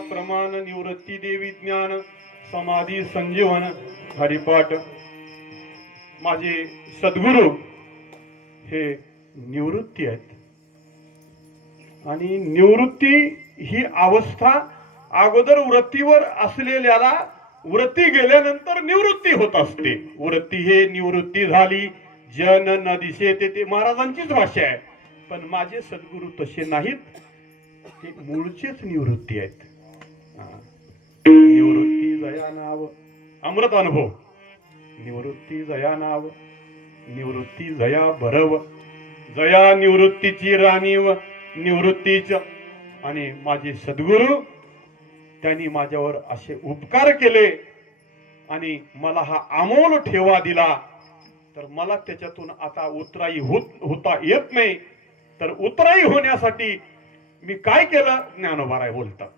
प्रमाण निवृत्ती देवी ज्ञान समाधी संजीवन हरिपाठ. माझे सद्गुरू हे निवृत्ती आहेत आणि निवृत्ती ही अवस्था अगोदर वृत्तीवर असलेल्याला वृत्ती गेल्यानंतर निवृत्ती होत असते. वृत्ती हे निवृत्ती झाली जन न दिसे ते महाराजांचीच भाषा आहे. पण माझे सद्गुरू तसे नाहीत, ते मूळचेच निवृत्ती आहेत. निवृत्ती जया नाव अमृत अनुभव. निवृत्ती जया नाव निवृत्ती जया भरव जया निवृत्तीची राणीव निवृत्तीच. आणि माझे सद्गुरू त्यांनी माझ्यावर असे उपकार केले आणि मला हा अमोल ठेवा दिला. तर मला त्याच्यातून आता उतराई होता येत नाही. तर उतराई होण्यासाठी मी काय केलं? ज्ञानोबाराय बोलतात,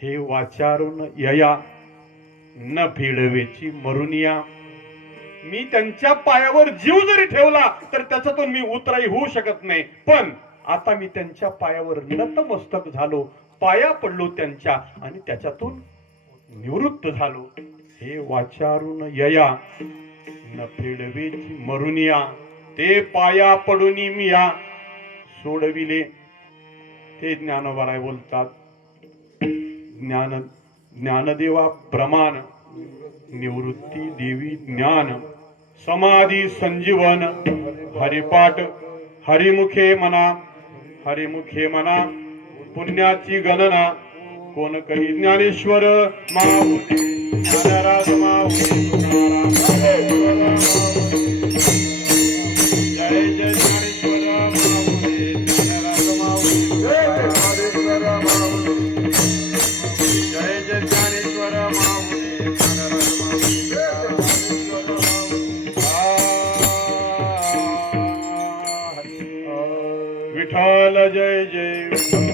हे वाचारून यया न फिडवेची मरुनिया. मी त्यांच्या पायावर जीव जरी ठेवला तर त्याच्यातून मी उतराई होऊ शकत नाही. पण आता मी त्यांच्या पायावर नतमस्तक झालो, पाया पडलो त्यांच्या आणि त्याच्यातून निवृत्त झालो. हे वाचारून यया न फिडवेची मरुनिया. ते पाया पडून मिया सोडविले. ते ज्ञानोबाराय बोलतात, ज्ञानदेवा प्रमाण निवृत्ती देवी ज्ञान समाधी संजीवन हरिपाठ. हरिमुखे म्हणा पुण्याची गणना. कोण कही ज्ञानेश्वर माऊली ज्ञानराज माऊली तुकाराम. जय जय ज्ञानेश्वर माऊली ज्ञानराज माऊली तुकाराम. जय जय ज्ञानेश्वर माऊली ज्ञानराज माऊली. विठ्ठल जय जय विठ्ठल.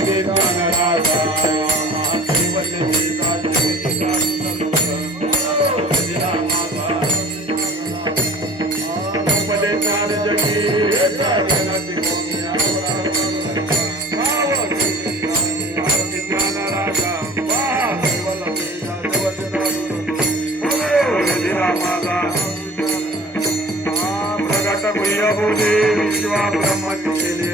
ते ज्ञानराजा कैवल्यतेचा जगतीचा सुंदर पदे ज्ञान जगी जगन्नाथी ज्ञानराजा कैवल्यतेचा जगतीचा माझा प्रगट भूयभूते विश्वा ब्रह्मची केले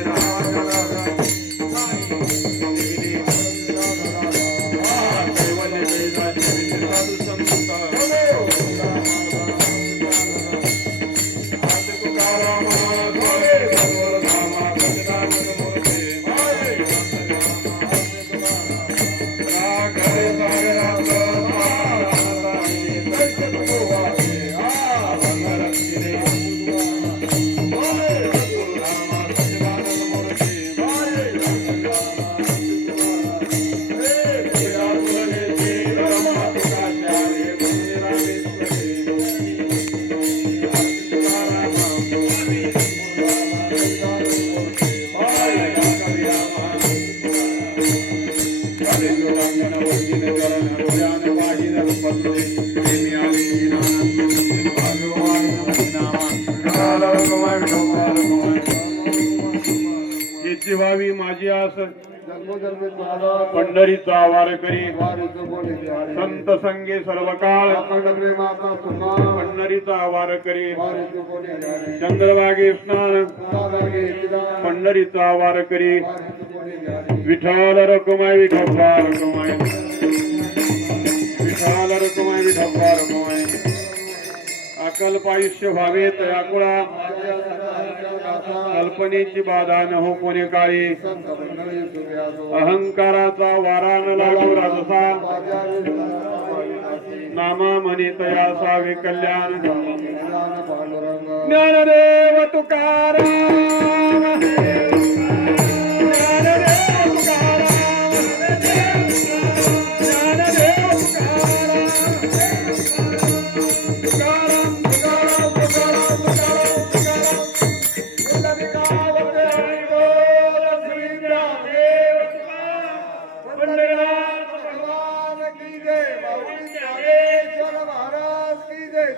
याची व्हावी माझी आस पंढरीचा वारकरी संत संगे सर्व काळ पंढरीचा वारकरी चंद्रभागे स्नान पंढरीचा वारकरी विठ्ठल रकुमाई विठोबा रकुमाई विठ्ठल रकुमाई विठोबा रकुमाई अकल्प आयुष्य व्हावे तयाकुळा कल्पनेची बाधा न हो कोणी काळी अहंकाराचा वारा न लागू राजसा नामा म्हणे तयासावे कल्याण ज्ञानदेव तुकाराम ज्ञानदेव तुकाराम ज्ञानदेव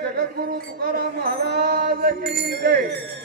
जगद्गुरु तुकाराम महाराज की जय।